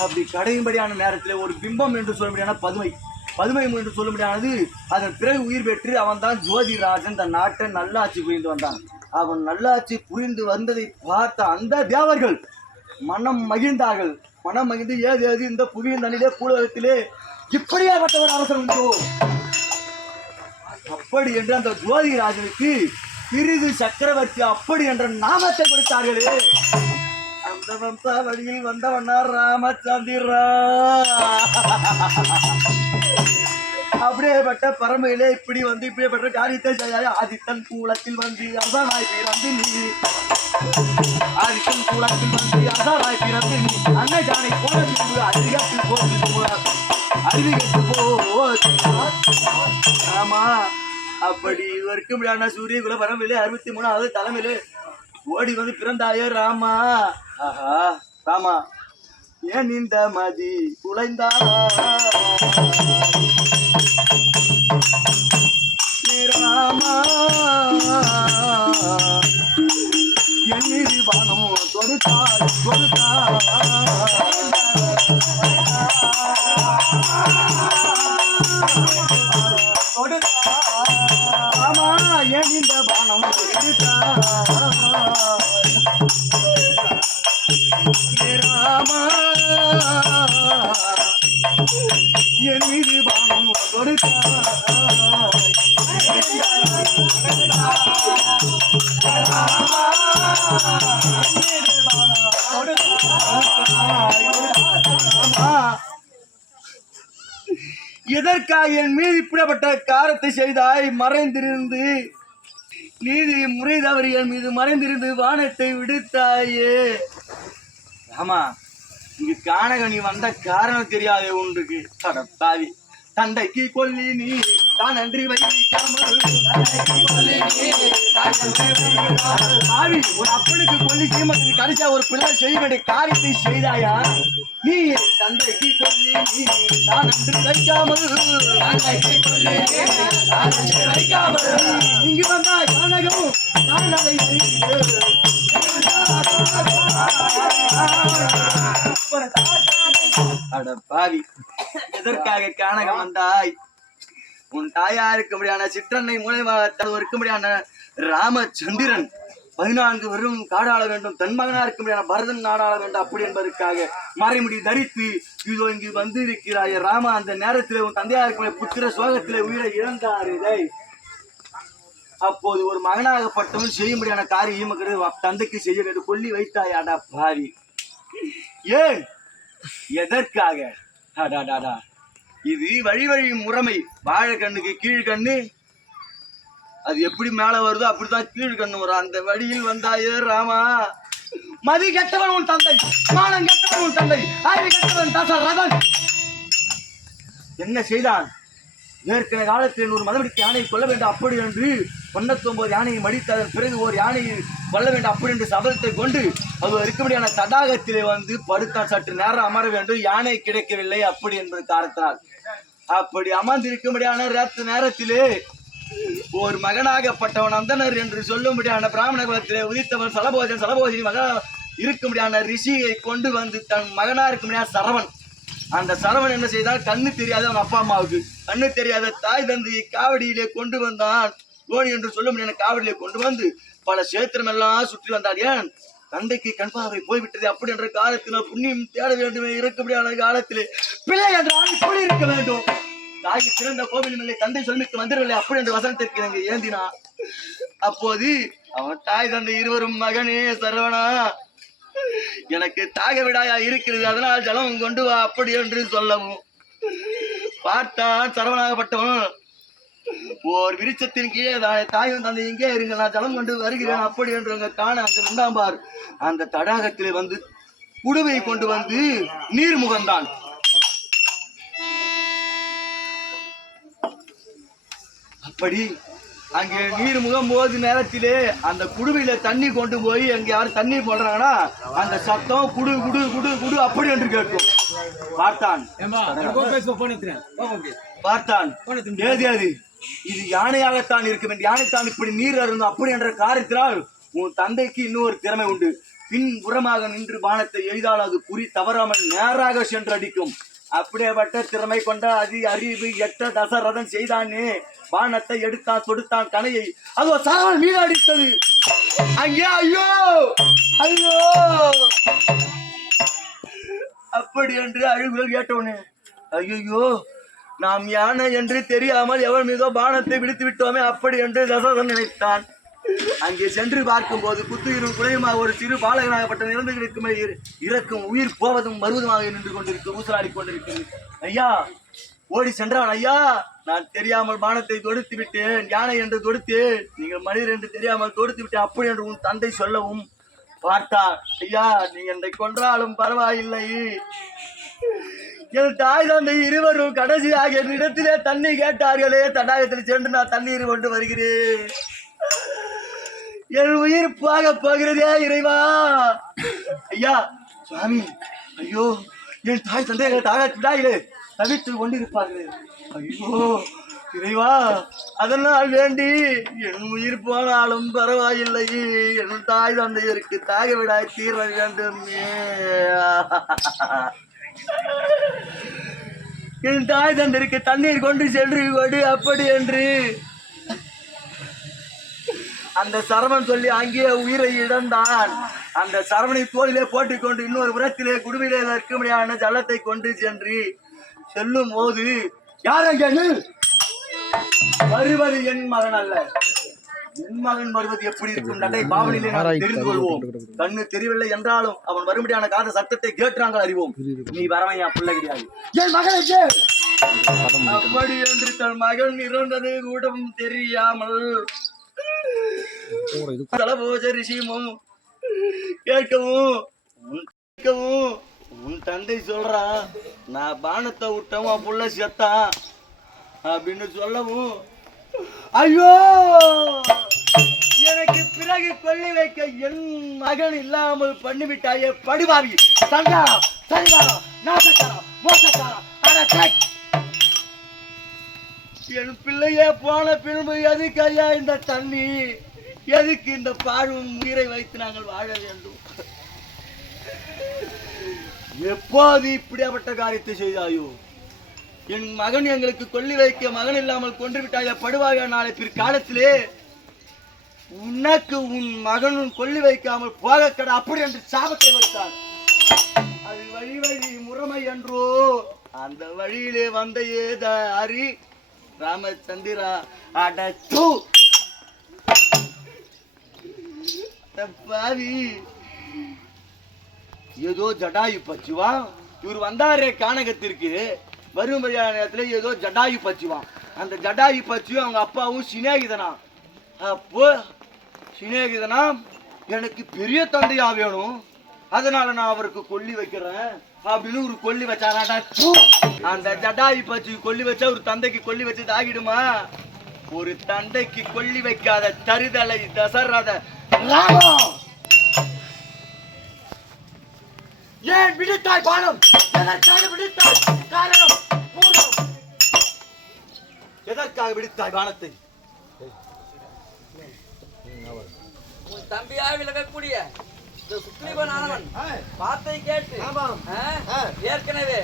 அப்படி கடையும்படியான நேரத்தில் ஒரு பிம்பம் என்று சொல்ல முடியாத பதுமை என்று சொல்ல முடியானது அதன் பிறகு உயிர் பெற்று அவன் தான் ஜோதிராஜன் தன் நாட்டை நல்லாட்சி புரிந்து வந்தான். அவன் நல்லாட்சி புரிந்து வந்ததை பார்த்த அந்த தேவர்கள் மனம் மகிழ்ந்தார்கள். மனம் மகிழ்ந்து ஏது இந்த புவியின் தண்ணிலே பூலகத்திலே இப்படியாப்பட்ட ஒரு அரசன் உண்டோ அப்படி என்று அந்த ஜோதிராஜனுக்கு பிரிது சக்கரவர்த்தி அப்படி என்ற நாமத்தை கொடுத்தார்களே. அந்த வம்சாவளியில் வந்தவனா ராமச்சந்திரா. அப்படியேப்பட்ட பரமையிலே இப்படி வந்து இப்படிப்பட்ட காரியத்தை செய்ய ஆதித்தன் கூலத்தில் வந்து அரசனாய் பிறந்து நீ, ஆதித்தன் கூலத்தில் வந்து அரசனாய் பிறந்து நீ அன்னை ஜானை போன அறிவிகட்டு போ. ஆமா அப்படி இருக்க முடியாத சூரிய குல பரமையிலே 63வது தலைமையிலே ஓடி வந்து பிறந்தாயே ராமா. ஆஹா ராமா, ஏன் இந்த மதி குலைந்தா ராமா, என் மீது பானம் கொடுத்தாய் கொடுத்தாய் ஆமா, ஏன் இந்த பானம் ராமா, என் மீது பானம் எதற்காக என் மீது இப்படிப்பட்ட காரத்தை செய்தாய்? மறைந்திருந்து நீதி முறை தவறி என் மீது மறைந்திருந்து வானத்தை விடுத்தாயே. ஆமா, இங்கு காணக நீ வந்த காரணம் தெரியாதே ஒன்றுக்கு. தாவி தந்தைக்கு கொல்லி நீ தான் நன்றி வைக்காமல் ஒரு அப்பனுக்கு கொல்லி சீமத்துக்கு கடைசியா ஒரு பிள்ளை செய்ய வேண்டிய காரியத்தை செய்தாயா? நீ தந்தைக்கு கொல்லி நீ தான் நன்றி வைக்காமல் இங்கு வந்தாய் கானகம் நான் அதை பாவி எதற்காக கானகம் வந்தாய்? உன் தாயா இருக்கும்படியான சிற்றன்னை மூலமாக இருக்கும்படியான ராமச்சந்திரன் 14 வருடம் காடாள வேண்டும், தன் மகனா இருக்கும்படியான பரதன் நாடாள வேண்டும் அப்படி என்பதற்காக மறைமுடி தரித்து இதோ இங்கு வந்து இருக்கிறாய் ராமா. அந்த நேரத்திலே உன் தந்தையா இருக்கும் புத்திர சோகத்திலே உயிரை இழந்தாரே. அப்போது ஒரு மகனாகப்பட்டவன் செய்யும்படியான காரியம் தந்தைக்கு செய்ய வேண்டும் கொல்லி வைத்தாயாடா பாவி. ஏன் எதற்காக? இது வழி வழி முறைமை. வாழை கண்ணுக்கு கீழ் கண்ணு அது எப்படி மேல வருதோ அப்படித்தான் கீழ் கண்ணு வரும். அந்த வழியில் வந்தாயே ராமா. மதி கெட்டவன் உன் தந்தை, மானம் கெட்டவன் உன் தந்தை, அறிவு கெட்டவன் தசரதன் என்ன செய்தான்? ஏற்கனவே காலத்தில் 100 மதவெடுக்க யானையை கொல்ல வேண்டும் அப்படி என்று 99 யானையை மடித்ததன் பிறகு ஒரு யானையை கொல்ல வேண்டும் அப்படி என்று சபதத்தை கொண்டு அது இருக்கும்படியான தடாகத்திலே வந்து படுத்தான். சற்று நேரம் அமர வேண்டும், யானை கிடைக்கவில்லை அப்படி என்பது காரணத்தால் அப்படி அமர்ந்திருக்கும்படியான நேரத்திலே ஒரு மகனாகப்பட்டவன் அந்தனர் என்று சொல்லும்படியான பிராமண குலத்திலே உதித்தவன் சலபோஜன் மகன் இருக்கும்படியான ரிஷியை கொண்டு வந்து தன் மகனா இருக்கும்படியான சரவன். அந்த சரவன் என்ன செய்தால்? கண்ணு தெரியாத அவன் அப்பா அம்மாவுக்கு கண்ணு தெரியாத தாய் தந்தையை காவடியிலே கொண்டு வந்தான். கோணி என்று சொல்லும்படியான காவடியிலே கொண்டு வந்து பல சேத்திரம் எல்லாம் சுற்றி வந்தான். ஏன்? தந்தைக்கு கண்பாவை போய்விட்டது அப்படி என்ற காலத்தில் புண்ணியம் தேட வேண்டுமே. இருக்கக்கூடியான காலத்திலே பிள்ளை என்றால் இப்படி இருக்க வேண்டும். தாய் பிறந்த கோவில் இல்லை, தந்தை சொல்மிக்கு வந்துடவில்லை அப்படி என்று வசனத்திற்கு நாங்கள் ஏந்தினா. அப்போது அவன் தாய் தந்தை இருவரும் மகனே சரவணா எனக்கு தாக விடாயா இருக்கிறது, அதனால் ஜலம் கொண்டு வா அப்படி என்று சொல்லவும் பார்த்தான். சரவணாகப்பட்டவன் ஓர் விருட்சத்தின் கீழே தாயும் தந்தை இங்கே இருங்க, நான் ஜலம் கொண்டு வருகிறேன் அப்படி என்று அங்க காண அங்க இருந்தாம்பார். அந்த தடாகத்திலே வந்து குடுவை கொண்டு வந்து நீர் முகந்தான். அப்படி அங்கே நீர் முகம் போது நேரத்திலே அந்த குடுவையில தண்ணி கொண்டு போய் அங்க யாரும் தண்ணி போடுறாங்கன்னா அந்த சத்தம் குடு குடு குடு குடு அப்படி என்று கேட்கும். பார்த்தான் ஏது இது யானையாகத்தான் இருக்க வேண்டும், யானைத்தான் இப்படி நீர் அருந்தும் அப்படி என்ற காரியத்தினால் உன் தந்தைக்கு இன்னொரு திறமை உண்டு. பின் புறமாக நின்று பானத்தை எய்தால் அது குறி தவறாமல் நேராக சென்று அடிக்கும். அப்படியேப்பட்ட திறமை கொண்ட அறிவு எட்ட தசரதன் செய்தானே. பானத்தை எடுத்தான், தொடுத்தான் கணையை, அதோ சரவணன் மீது அடித்தது. அங்கே ஐயோ ஐயோ அப்படி என்று அழுகுகள் கேட்டவனே, ஐயோ நாம் யானை என்று தெரியாமல் எவன் மீதோ பானத்தை விடுத்து விட்டோமே அப்படி என்று தசரதன் நினைத்தான். அங்கே சென்று பார்க்கும் போது குத்துயிரும் குலையுமாக ஒரு சிறு பாலகனாகப்பட்ட நிறந்து இருக்கும் இறக்கும் உயிர் போவதும் வருவதுமாக நின்று கொண்டிருக்கு, ஊசலாடி கொண்டிருக்கிறது. ஐயா ஓடி சென்றான். ஐயா நான் தெரியாமல் பானத்தை தொடுத்து விட்டேன், யானை என்று தொடுத்தேன், நீங்கள் மனிதர் என்று தெரியாமல் தொடுத்து விட்டேன் அப்படி என்று உன் தந்தை சொல்லவும் பார்த்தார். ஐயா நீ என்னை கொன்றாலும் பரவாயில்லை, என் தாய் தந்தை இருவரும் கடைசியாக என்னிடத்திலே தண்ணி கேட்டார்களே, தடாகத்தில் சென்று நான் தண்ணீர் கொண்டு வருகிறேன், என் உயிர் போக போகிறதே இறைவா. ஐயா சுவாமி, ஐயோ என் தாய் தந்தையர்கள் தாழ் விடாயிலே தவித்து கொண்டிருப்பார்கள். ஐயோ இறைவா, அதனால் வேண்டி என் உயிர் போனாலும் பரவாயில்லை, என் தாய் தந்தையருக்கு தாக விடாய் தீர வேண்டும். என் தாய் தந்தையருக்கு தண்ணீர் கொண்டு சென்று கொடு அப்படி என்று அந்த சரவன் சொல்லி அங்கே உயிரை இழந்தான். அந்த சரவனை தோளிலே போட்டுக்கொண்டு இன்னொரு புறத்திலே குடுமையிலே இருக்கும்படியான ஜலத்தை கொண்டு சென்று செல்லும் போது யாரங்க வருவது என் மகன் அல்ல, என் மகன் வருவது எப்படி இருக்கும் நடை பாவனிலே நாம் தெரிந்து கொள்வோம். கண்ணு தெரியவில்லை என்றாலும் அவன் வரும்படியான காத சத்தத்தை கேட்டாங்கள் அறிவோம். நீ வரவையா பிள்ளை கிடையாது, என் மகனுக்கு அப்படி என்று தன் மகன் இறந்தது கூட தெரியாமல் ரிஷியமும் கேட்கவும் உன் தந்தை சொல்றான், நான் பானத்தை விட்டவன் புள்ள செத்தான் அப்படின்னு சொல்லவும், ஐயோ எனக்கு பிறகு கொள்ளி வைக்க என் மகன் இல்லாமல் பண்ணிவிட்டாயே படுபாவி, சண்டாரம் சரிதாரம் நாசக்காரம் மோசக்காரம். என் பிள்ளையே போன பின்பு எதுக்கு ஐயா இந்த தண்ணி, எதுக்கு இந்த பாழும் உயிரை வைத்து நாங்கள் வாழ வேண்டும்? எப்போது இப்படியாப்பட்ட காரியத்தை செய்தாயோ? என் மகன் எங்களுக்கு கொல்லி வைக்க மகன் இல்லாமல் கொன்று விட்டாய படுவாய, நாளை பிற்காலத்திலே உனக்கு உன் மகனும் கொல்லி வைக்காமல் போக கடை அப்படி என்று சாபத்தை வைத்தார். அது வழி வழி முறைமை என்றோ அந்த வழியிலே வந்த ஏதாரி ராமச்சந்திரா அடச்சு பாவி. ஏதோ ஜடாயு பச்சுவான் இவர் வந்தாரே கானகத்திற்கு வரும் நேரத்துல ஏதோ ஜடாயு பச்சுவான். அந்த ஜடாயு பச்சு அவங்க அப்பாவும் சிநேகிதனா. அப்போ சிநேகிதனா எனக்கு பெரிய தந்தையா வேணும், அதனால நான் அவருக்கு கொல்லி வைக்கிறேன் அப்படின்னு ஒரு கொல்லி வச்சாராடா. அந்த ஜடாயு பச்சு கொல்லி வச்சா ஒரு தந்தைக்கு கொல்லி வச்சது ஆகிடுமா? ஒரு தந்தைக்கு கொல்லி வைக்காத தருதலை தசரத ஏன் விடுத்தாய் பானம்? விடுத்தாய் காரணம் எதற்காக விடுத்தாய் பானத்தை? உன் தம்பியா விலகக்கூடிய சுக்ரீவனானவன் வார்த்தை கேட்டு ஏற்கனவே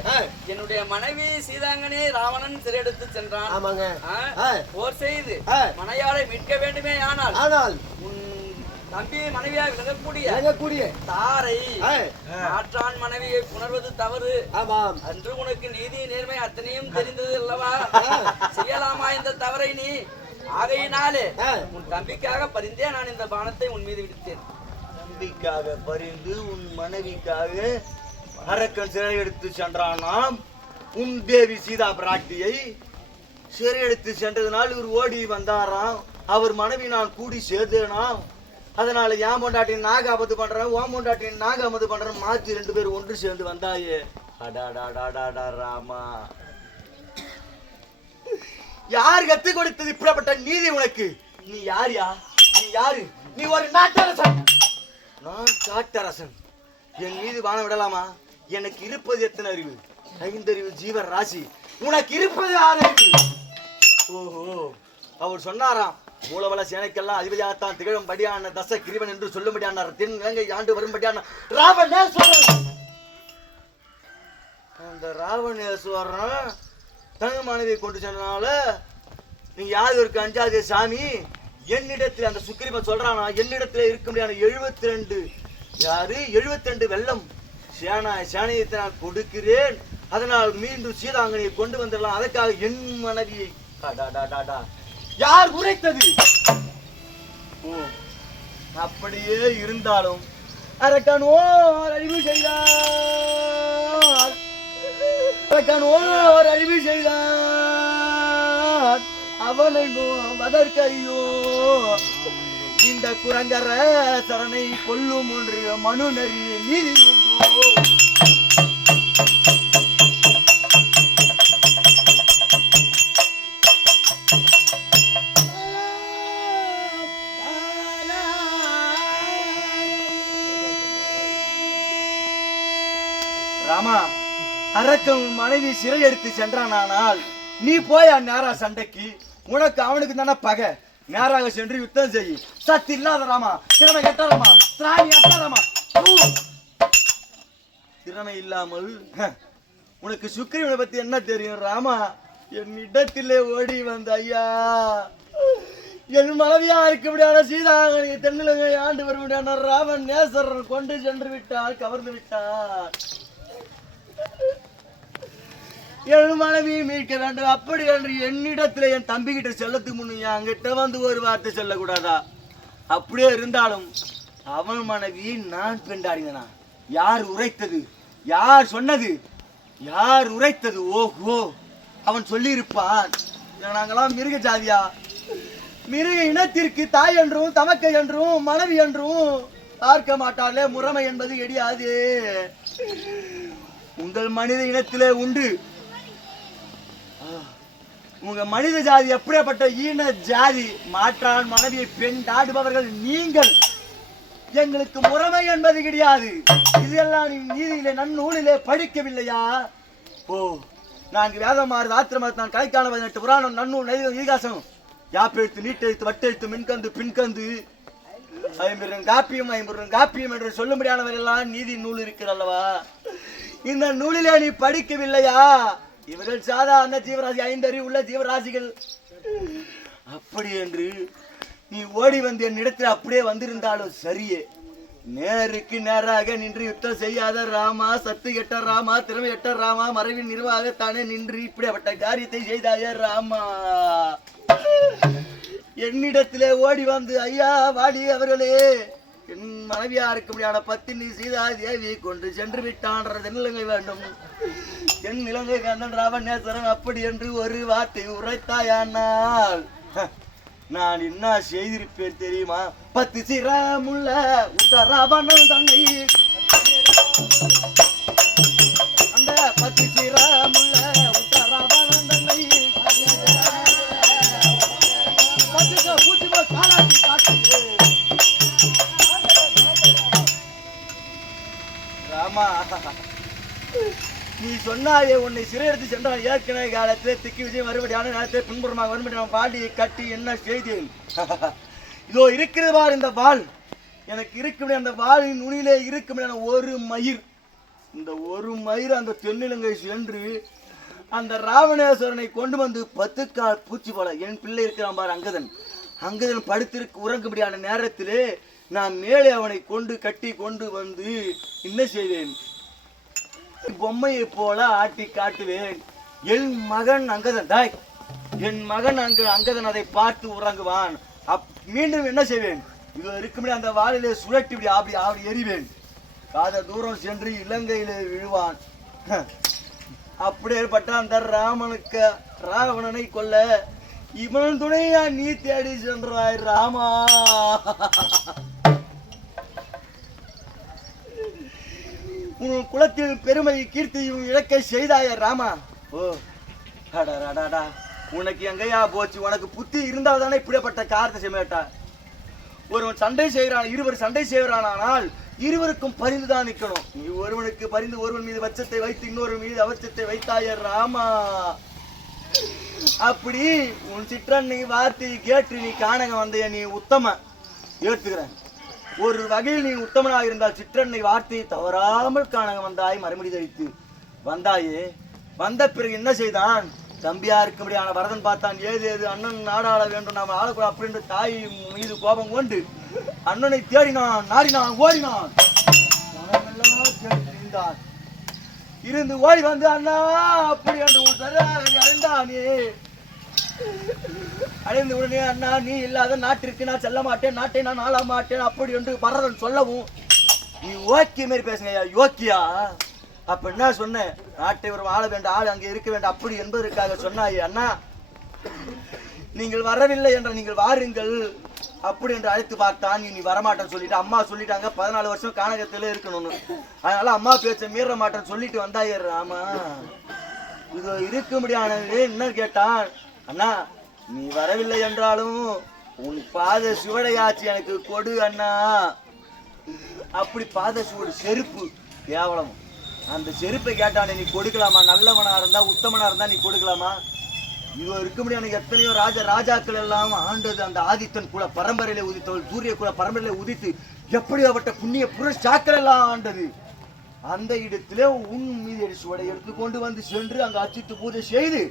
என்னுடைய மனைவி சீதாங்கனி ராவணன் சிறையெடுத்து சென்றான். போர் செய்து மனையாளை மீட்க வேண்டுமே. ஆனால் உன் தம்பி மனைவியா விலகக்கூடிய தாரை மாற்றான் மனைவியை புணர்வது தவறு அன்று உனக்கு நீதி நேர்மை அத்தனையும் தெரிந்தது அல்லவா? செய்யலாமா இந்த தவறை நீ? ஆகையினாலே உன் தம்பிக்காக பரிந்தே நான் இந்த பானத்தை உன் மீது விடுத்தேன். தம்பிக்காக பரிந்து உன் மனைவிக்காக அரக்கன் சிறை எடுத்து சென்றானாம். உன் தேவி சீதா பிராட்டியை சிறை எடுத்து சென்றதனால் இவர் ஓடி வந்தாராம். அவர் மனைவி நான் கூடி சேர்ந்தேனாம். அதனால என் பொண்டாட்டின் நாக ஆபத்து பண்றேன், ஓம் பொண்டாட்டின் நாக ஆபத்து பண்றேன், மாற்றி 2 பேரும் ஒன்று சேர்ந்து வந்தாயே. அடாடாடாடாடா ராமா, யார் கத்து கொடுத்தது இப்படிப்பட்ட நீதி உனக்கு? நீ யாரியா? நீ யாரு? நீ ஒரு நாட்டரசன். நான் காட்டரசன். என் மீது வானம் விடலாமா? எனக்கு இருப்பது எத்தனை அறிவு? 5 அறிவு ஜீவ ராசி. உனக்கு இருப்பது 6 அறிவு. ஓஹோ, அவர் சொன்னாராம், மூலவள சேனைக்கெல்லாம் அதிபதியாகத்தான் திகழும்படியான தச கிரிவன் என்று சொல்லும்படியான தென் இலங்கை ஆண்டு வரும்படியான ராவணேஸ்வரன். அந்த ராவணேஸ்வரன் தங்க மனைவியை கொண்டு சொன்னனால நீ யாருக்கு அஞ்சாதே சாமி. என்னிடத்தில் அந்த சுக்கிரீவன் சொல்றானா, என்னிடத்துல இருக்க முடியாத 72 யாரு 72 வெள்ளம் சேனையத்தை நான் கொடுக்கிறேன். அதனால் மீண்டும் சீதாங்கனியை கொண்டு வந்துடலாம். அதற்காக என் மனைவியை யார் உரைத்தது? அப்படியே இருந்தாலும் அரக்கனோ அழிவு செய்தார், அரக்கனோ அழிவு செய்தார். அவனை அதற்கையோ இந்த குரங்கர சரணை கொல்லும் ஒன்று மனு நெறி நீதி உண்டோ? அரக்கன் மனைவி சிறை எடுத்து சென்றானால் நீ போய் நேரா சண்டைக்கு, உனக்கு அவனுக்கு தானே பகை, நேராக சென்று யுத்தம் செய். சத்து இல்லாத ராமா, திறமை கெட்ட ராமா, திராணி அட்ட ராமா. திறமை இல்லாமல் உனக்கு சுக்கிரீவனை பத்தி என்ன தெரியும் ராமா? என்னிடத்திலே ஓடி வந்த ஐயா, என் மனைவியா இருக்க சீதாங்கனி தென்னிலங்கை ஆண்டு வர முடியான ராமன் நேசரன் கொண்டு சென்று விட்டார், கவர்ந்து விட்டார். என் மனைவியை மீட்க வேண்டும். அப்படி என்று என்னிடத்துல என் தம்பி கிட்ட செல்லத்துக்கு முன்ன அங்கிட்ட வந்து ஒரு வார்த்தை சொல்லக்கூடாதா? அப்படியே இருந்தாலும் அவன் மனைவி நான் பெண்டாடினா யார் உரைத்தது? யார் சொன்னது? யார் உரைத்தது? ஓஹோ, அவன் சொல்லி இருப்பான். நாங்களாம் மிருக ஜாதியா? மிருக இனத்திற்கு தாய் என்றும் தமக்கை என்றும் மனைவி என்றும் பார்க்க மாட்டாலே. முறைமை என்பது எடியாது. உங்கள் மனித இனத்திலே உண்டு. உங்க மனித ஜாதி எப்படிப்பட்ட ஈன ஜாதி? மாற்றான் மனைவியை பெண்டாடுபவர்கள் நீங்கள். எங்களுக்கு முறைமை என்பது கிடையாது. இதெல்லாம் நீ நீதியிலே நன்னூலிலே படிக்கவில்லையா? ஓ, நான்கு வேதமாறு ஆத்திரமாறு நான் கலைக்கான 18 புராணம் நன்னூல் நைதம் ஈகாசம் யாப்பெழுத்து நீட்டெழுத்து வட்டெழுத்து மின்கந்து பின்கந்து ஐம்பெரும் காப்பியம் ஐம்பெரும் காப்பியம் என்று சொல்லும்படியானவரெல்லாம் நீதி நூல் இருக்கிறல்லவா? இந்த நூலிலே நீ படிக்கவில்லையா? இவர்கள் சாதாரண ஜீவராசி, 5 அறிவு உள்ள ஜீவராசிகள். அப்படி என்று நீ ஓடி வந்து என்னிடத்தில் அப்படியே வந்திருந்தாலும் சரியே, நேருக்கு நேராக நின்று யுத்தம் செய்யாத ராமா, சத்து கெட்ட ராமா, திறமை கெட்ட ராமா, மறைவின் நிர்வாகத்தானே நின்று இப்படிப்பட்ட காரியத்தை செய்தாய ராமா. என்னிடத்திலே ஓடி வந்து ஐயா வாடி அவர்களே, என் மனைவியா இருக்க முடியாத பத்தினி சீதா தேவி கொண்டு சென்று விட்டான் தென்னிலங்கை வேண்டும். என் இலங்கை கண்ணன் ராவணேஸ்வரன் அப்படி என்று ஒரு வார்த்தை உரைத்தாயானால் நான் என்ன செய்திருப்பேன் தெரியுமா? 10 சிரமுள்ள உத்தராவணன் தன்னை, அந்த 10 சிரமுள்ள உத்தராவணன் தன்னை பூச்சி போல் காலாட்டி காட்டு ராமா. நீ சொன்னாயே உன்னை சிறை எடுத்து சென்றான். ஏற்கனவே காலத்திலே திக்கு விஜயம் மறுபடியான நேரத்தில் பின்புறமாக மறுபடியும் பாடியை கட்டி என்ன செய்தேன்? இதோ இருக்கிறது பார் இந்த வாள். எனக்கு இருக்க அந்த வாளின் நுனியிலே இருக்க ஒரு மயிர். இந்த ஒரு மயிர் அந்த தென்னிலங்கை சென்று அந்த ராவணேஸ்வரனை கொண்டு வந்து 10 கால் பூச்சி போல என் பிள்ளை இருக்கிறான் பார் அங்கதன். அங்கதன் படுத்திருக்கு உறங்கும்படியான நேரத்திலே நான் மேலே அவனை கொண்டு கட்டி கொண்டு வந்து என்ன செய்வேன்? பொம்மையை போல ஆட்டி காட்டுவேன். என் மகன் அங்கதன் தாய், என் மகன் அங்கதன் அதை பார்த்து உறங்குவான். மீண்டும் என்ன செய்வேன்? இது இருக்கும்படி அந்த வாளிலே சுழட்டி அப்படி எறிவேன். காத தூரம் சென்று இலங்கையிலே விழுவான். அப்படியேற்பட்ட அந்த ராவணனை கொல்ல இவன் துணையா நீ தேடி சென்றாய் ராமா. உன் குலத்தில் பெருமை கீர்த்தியும் இழக்க செய்தாய ராமா. ஓ அடாடா, உனக்கு எங்கயா போச்சு? உனக்கு புத்தி இருந்தால் தானே இப்படிப்பட்ட காரத்தை செய்யட்டா? ஒருவன் சண்டை செய்கிறான், இருவர் சண்டை செய்கிறானால் இருவருக்கும் பரிந்துதான் நிற்கணும். நீ ஒருவனுக்கு பரிந்து ஒருவன் மீது வச்சத்தை வைத்து இன்னொரு மீது அவச்சத்தை வைத்தாய ராமா. அப்படி உன் சிற்றன்னை வார்த்தையை கேட்டு நீ காணக வந்தைய நீ உத்தம ஏற்றுக்கிறேன். ஒரு வகையில் நீ உத்தமனாக இருந்தால் சிற்றன்னை வார்த்தையை தவறாமல் காணக வந்தாய். மறுமொழி தரித்து வந்தாயே. வந்த பிறகு என்ன செய்தான்? தம்பியா இருக்கும்படியான வரதன் பார்த்தான். ஏது அண்ணன் நாடாள வேண்டும், நாம் ஆளக்கூடாது அப்படின்னு தாய் மீது கோபம் கொண்டு அண்ணனை தேடினான், நாடினான், ஓடினான். இருந்து ஓடி வந்து அண்ணா அப்படி என்று அடைந்தானே. அடைந்து உடனே அண்ணா நீ இல்லாத நாட்டிற்கு நான் செல்ல மாட்டேன், நாட்டை நான் ஆள மாட்டேன் அப்படி என்று பரதன் சொல்லவும் நீ ஓக்கிய மாரி பேசுங்க யோக்கியா. அப்ப என்ன சொன்ன? நாட்டை ஒரு ஆள வேண்டாம், ஆள் அங்கே இருக்க வேண்டாம் அப்படி என்பதற்காக சொன்னாயே. அண்ணா நீங்கள் வரவில்லை என்ற நீங்கள் வாருங்கள் அப்படி என்று அழைத்து பார்த்தான். நீ வரமாட்டேன்னு சொல்லிட்டு அம்மா சொல்லிட்டாங்க 14 வருஷம் கானகத்திலே இருக்கணும்னு. அதனால அம்மா பேச்ச மீற மாட்டேன்னு சொல்லிட்டு வந்தாயே. ஆமா இது இருக்க முடியாதே. என்ன கேட்டான்? அண்ணா நீ வரவில்லை என்றாலும் உன் பாத சுவடையாச்சு எனக்கு கொடு அண்ணா. அப்படி பாத சுவடு செருப்பு கேவலம் அந்த செருப்பை கேட்டானே நீ கொடுக்கலாமா? நல்லவனா இருந்தா உத்தமனா இருந்தா நீ கொடுக்கலாமா? இது இருக்க முடியாது. எனக்கு எத்தனையோ ராஜாக்கள் எல்லாம் ஆண்டது அந்த ஆதித்தன் குல பரம்பரையில உதித்தவள் சூரிய குல பரம்பரையில உதித்து எப்படி அவட்ட புண்ணிய புருஷாக்கள் எல்லாம் ஆண்டது. அந்த இடத்துல உன் மீது சுவடை எடுத்து கொண்டு வந்து சென்று அங்க அச்சிட்டு பூஜை செய்து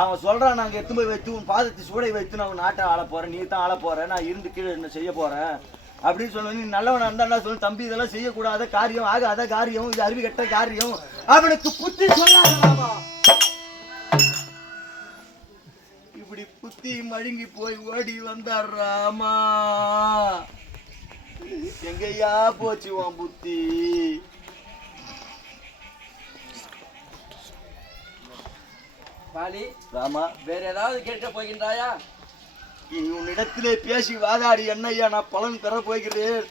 அவன் சொல்றான், நாங்க எடுத்து போய் வைத்து உன் பாதத்தை சுவடை வைத்து நான் நாட்டை ஆள போறேன், நீ தான் ஆள போற, நான் இருந்து கீழே என்ன செய்ய போறேன் அப்படின்னு சொன்ன. நீ நல்லவனா இருந்தா என்ன சொல்லு, தம்பி இதெல்லாம் செய்யக்கூடாத காரியம், ஆகாத காரியம், இது அறிவு கெட்ட காரியம், அவனுக்கு புத்தி சொல்லாமா? இப்படி புத்தி மழுங்கி போய் ஓடி வந்தார் ராமா. எங்கய்யா போச்சு உன் புத்தி? பாலி ராமா, வேற ஏதாவது கேட்க போகின்றாயா? உன்னிடத்திலே பேசி வாதாடி என்னையா நான் பலன் பெற போகிறேன்.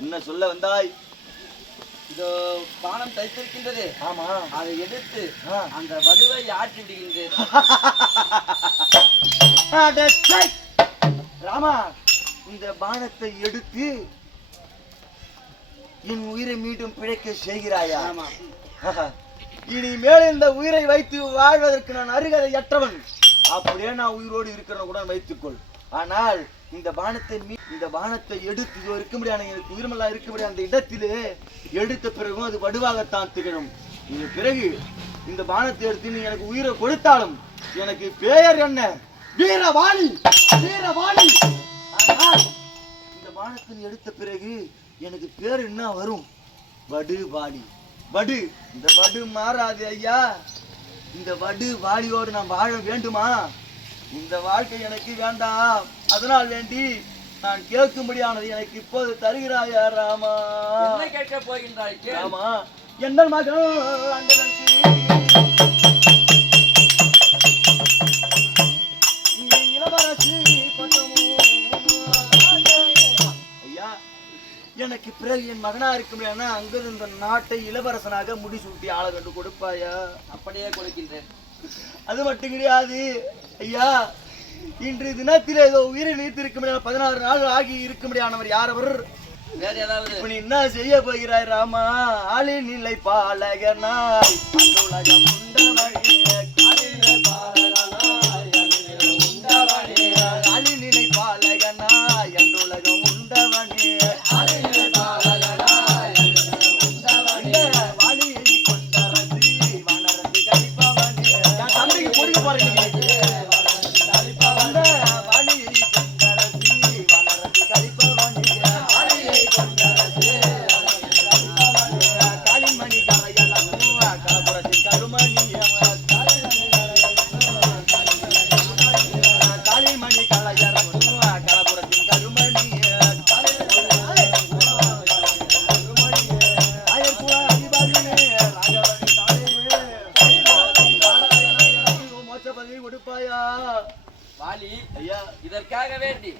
என்ன சொல்ல வந்தாய்? இதோ பானம் தைத்திருக்கின்றது. ஆமா, அதை எடுத்து அந்த வடுவை ஆற்றி விடுகின்றேன். ராமா, இந்த பானத்தை எடுத்து என் உயிரை மீண்டும் பிழைக்க செய்கிறாயா? ஆமா. இனிமேல் இந்த உயிரை வைத்து வாழ்வதற்கு நான் அருகதையற்றவன். அப்படியே நான் உயிரோடு இருக்கிறன கூட வைத்துக்கொள். ஆனால் இந்த பானத்தை எடுத்து இது இருக்க முடியாது, எனக்கு உயிர்மல்லா இருக்க முடியாது. அந்த இடத்திலே எடுத்த பிறகும் அது வடுவாகத்தான் திகழும். இது பிறகு இந்த பானத்தை எடுத்து நீ எனக்கு உயிரை கொடுத்தாலும் எனக்கு பெயர் என்ன? வீரவாணி, வீரவாணி. ஆனால் இந்த பானத்தை எடுத்த பிறகு எனக்கு பேர் என்ன வரும்? வடுவாளி. வடு, இந்த வடு மாறாது ஐயா. இந்த வடு வாளியோடு நான் வாழ வேண்டுமா? இந்த வாழ்க்கை எனக்கு வேண்டாம். அதனால் வேண்டி நான் கேட்கும்படியானது எனக்கு இப்போது தருகிறாயா ராமா? என்ன கேட்க போகின்றாய்? ராமா, என்ன மகன் இளவரசி ஐயா, எனக்கு பிறகு என் மகனா இருக்க முடியாதுன்னா அங்க இந்த நாட்டை இளவரசனாக முடிசூட்டி ஆள கண்டு கொடுப்பாயா? அப்படியே கொடுக்கின்றேன். அது மட்டும் கிடையாது ஐயா, இன்று தினத்தில் ஏதோ உயிரை நீத்திருக்க முடியாது 16 நாள் ஆகி இருக்க முடியாதவர் யார் அவர்? வேற ஏதாவது? இப்ப நீ என்ன செய்ய போகிறாய் ராமா? ஆளின் நிலை பாலகனாய் அன்றுலகம் உண்டவனே, ஆளின் நிலை பாலகனாய் அன்றுலகம் உண்டவனே, வாணியை கொண்டரசி வனரசி கழிப்பவனே. தம்பிக்கு பொடிக்க போறீங்க. வாலி, இதற்காக வேண்டி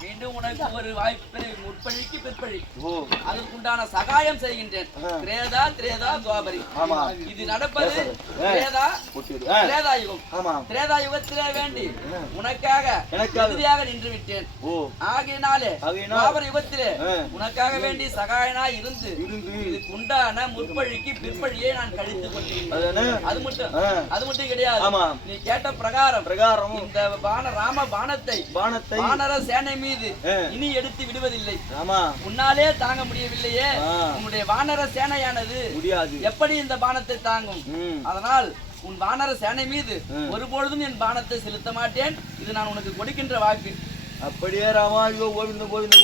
மீண்டும் உனக்கு ஒரு வாய்ப்பு, முற்பழிக்கு பிற்பழி அதற்குண்டான சகாயம் செய்கின்றேன். திரேதா திரேதா துவாபரி. இது நடப்பது திரேதா யுகம். திரேதா யுகத்திலே வேண்டி உனக்காக எதிரியாக நின்று விட்டேன். ஆகையினாலே துவாபர யுகத்திலே உனக்காக வேண்டி சகாயனாய் இருந்து இதுக்கு உண்டான முற்பழிக்கு பிற்பழியை நான் கழித்துக் கொண்டிருக்கிறேன். அது மட்டும் கிடையாது. நீ கேட்ட பிரகாரம் இந்த ராம பானத்தை வானர சேனை மீது இனி எடுத்து விடுவதில்லை. உன்னாலே தாங்க முடியவில்லையே, உன்னுடைய வானர சேனையானது எப்படி இந்த பானத்தை தாங்கும்? அதனால் உன் வானர சேனை மீது ஒருபொழுதும் என் பானத்தை செலுத்த மாட்டேன். இது நான் உனக்கு கொடுக்கின்ற வாக்கு. அப்படியே ராமா. கோவிந்த கோவிந்த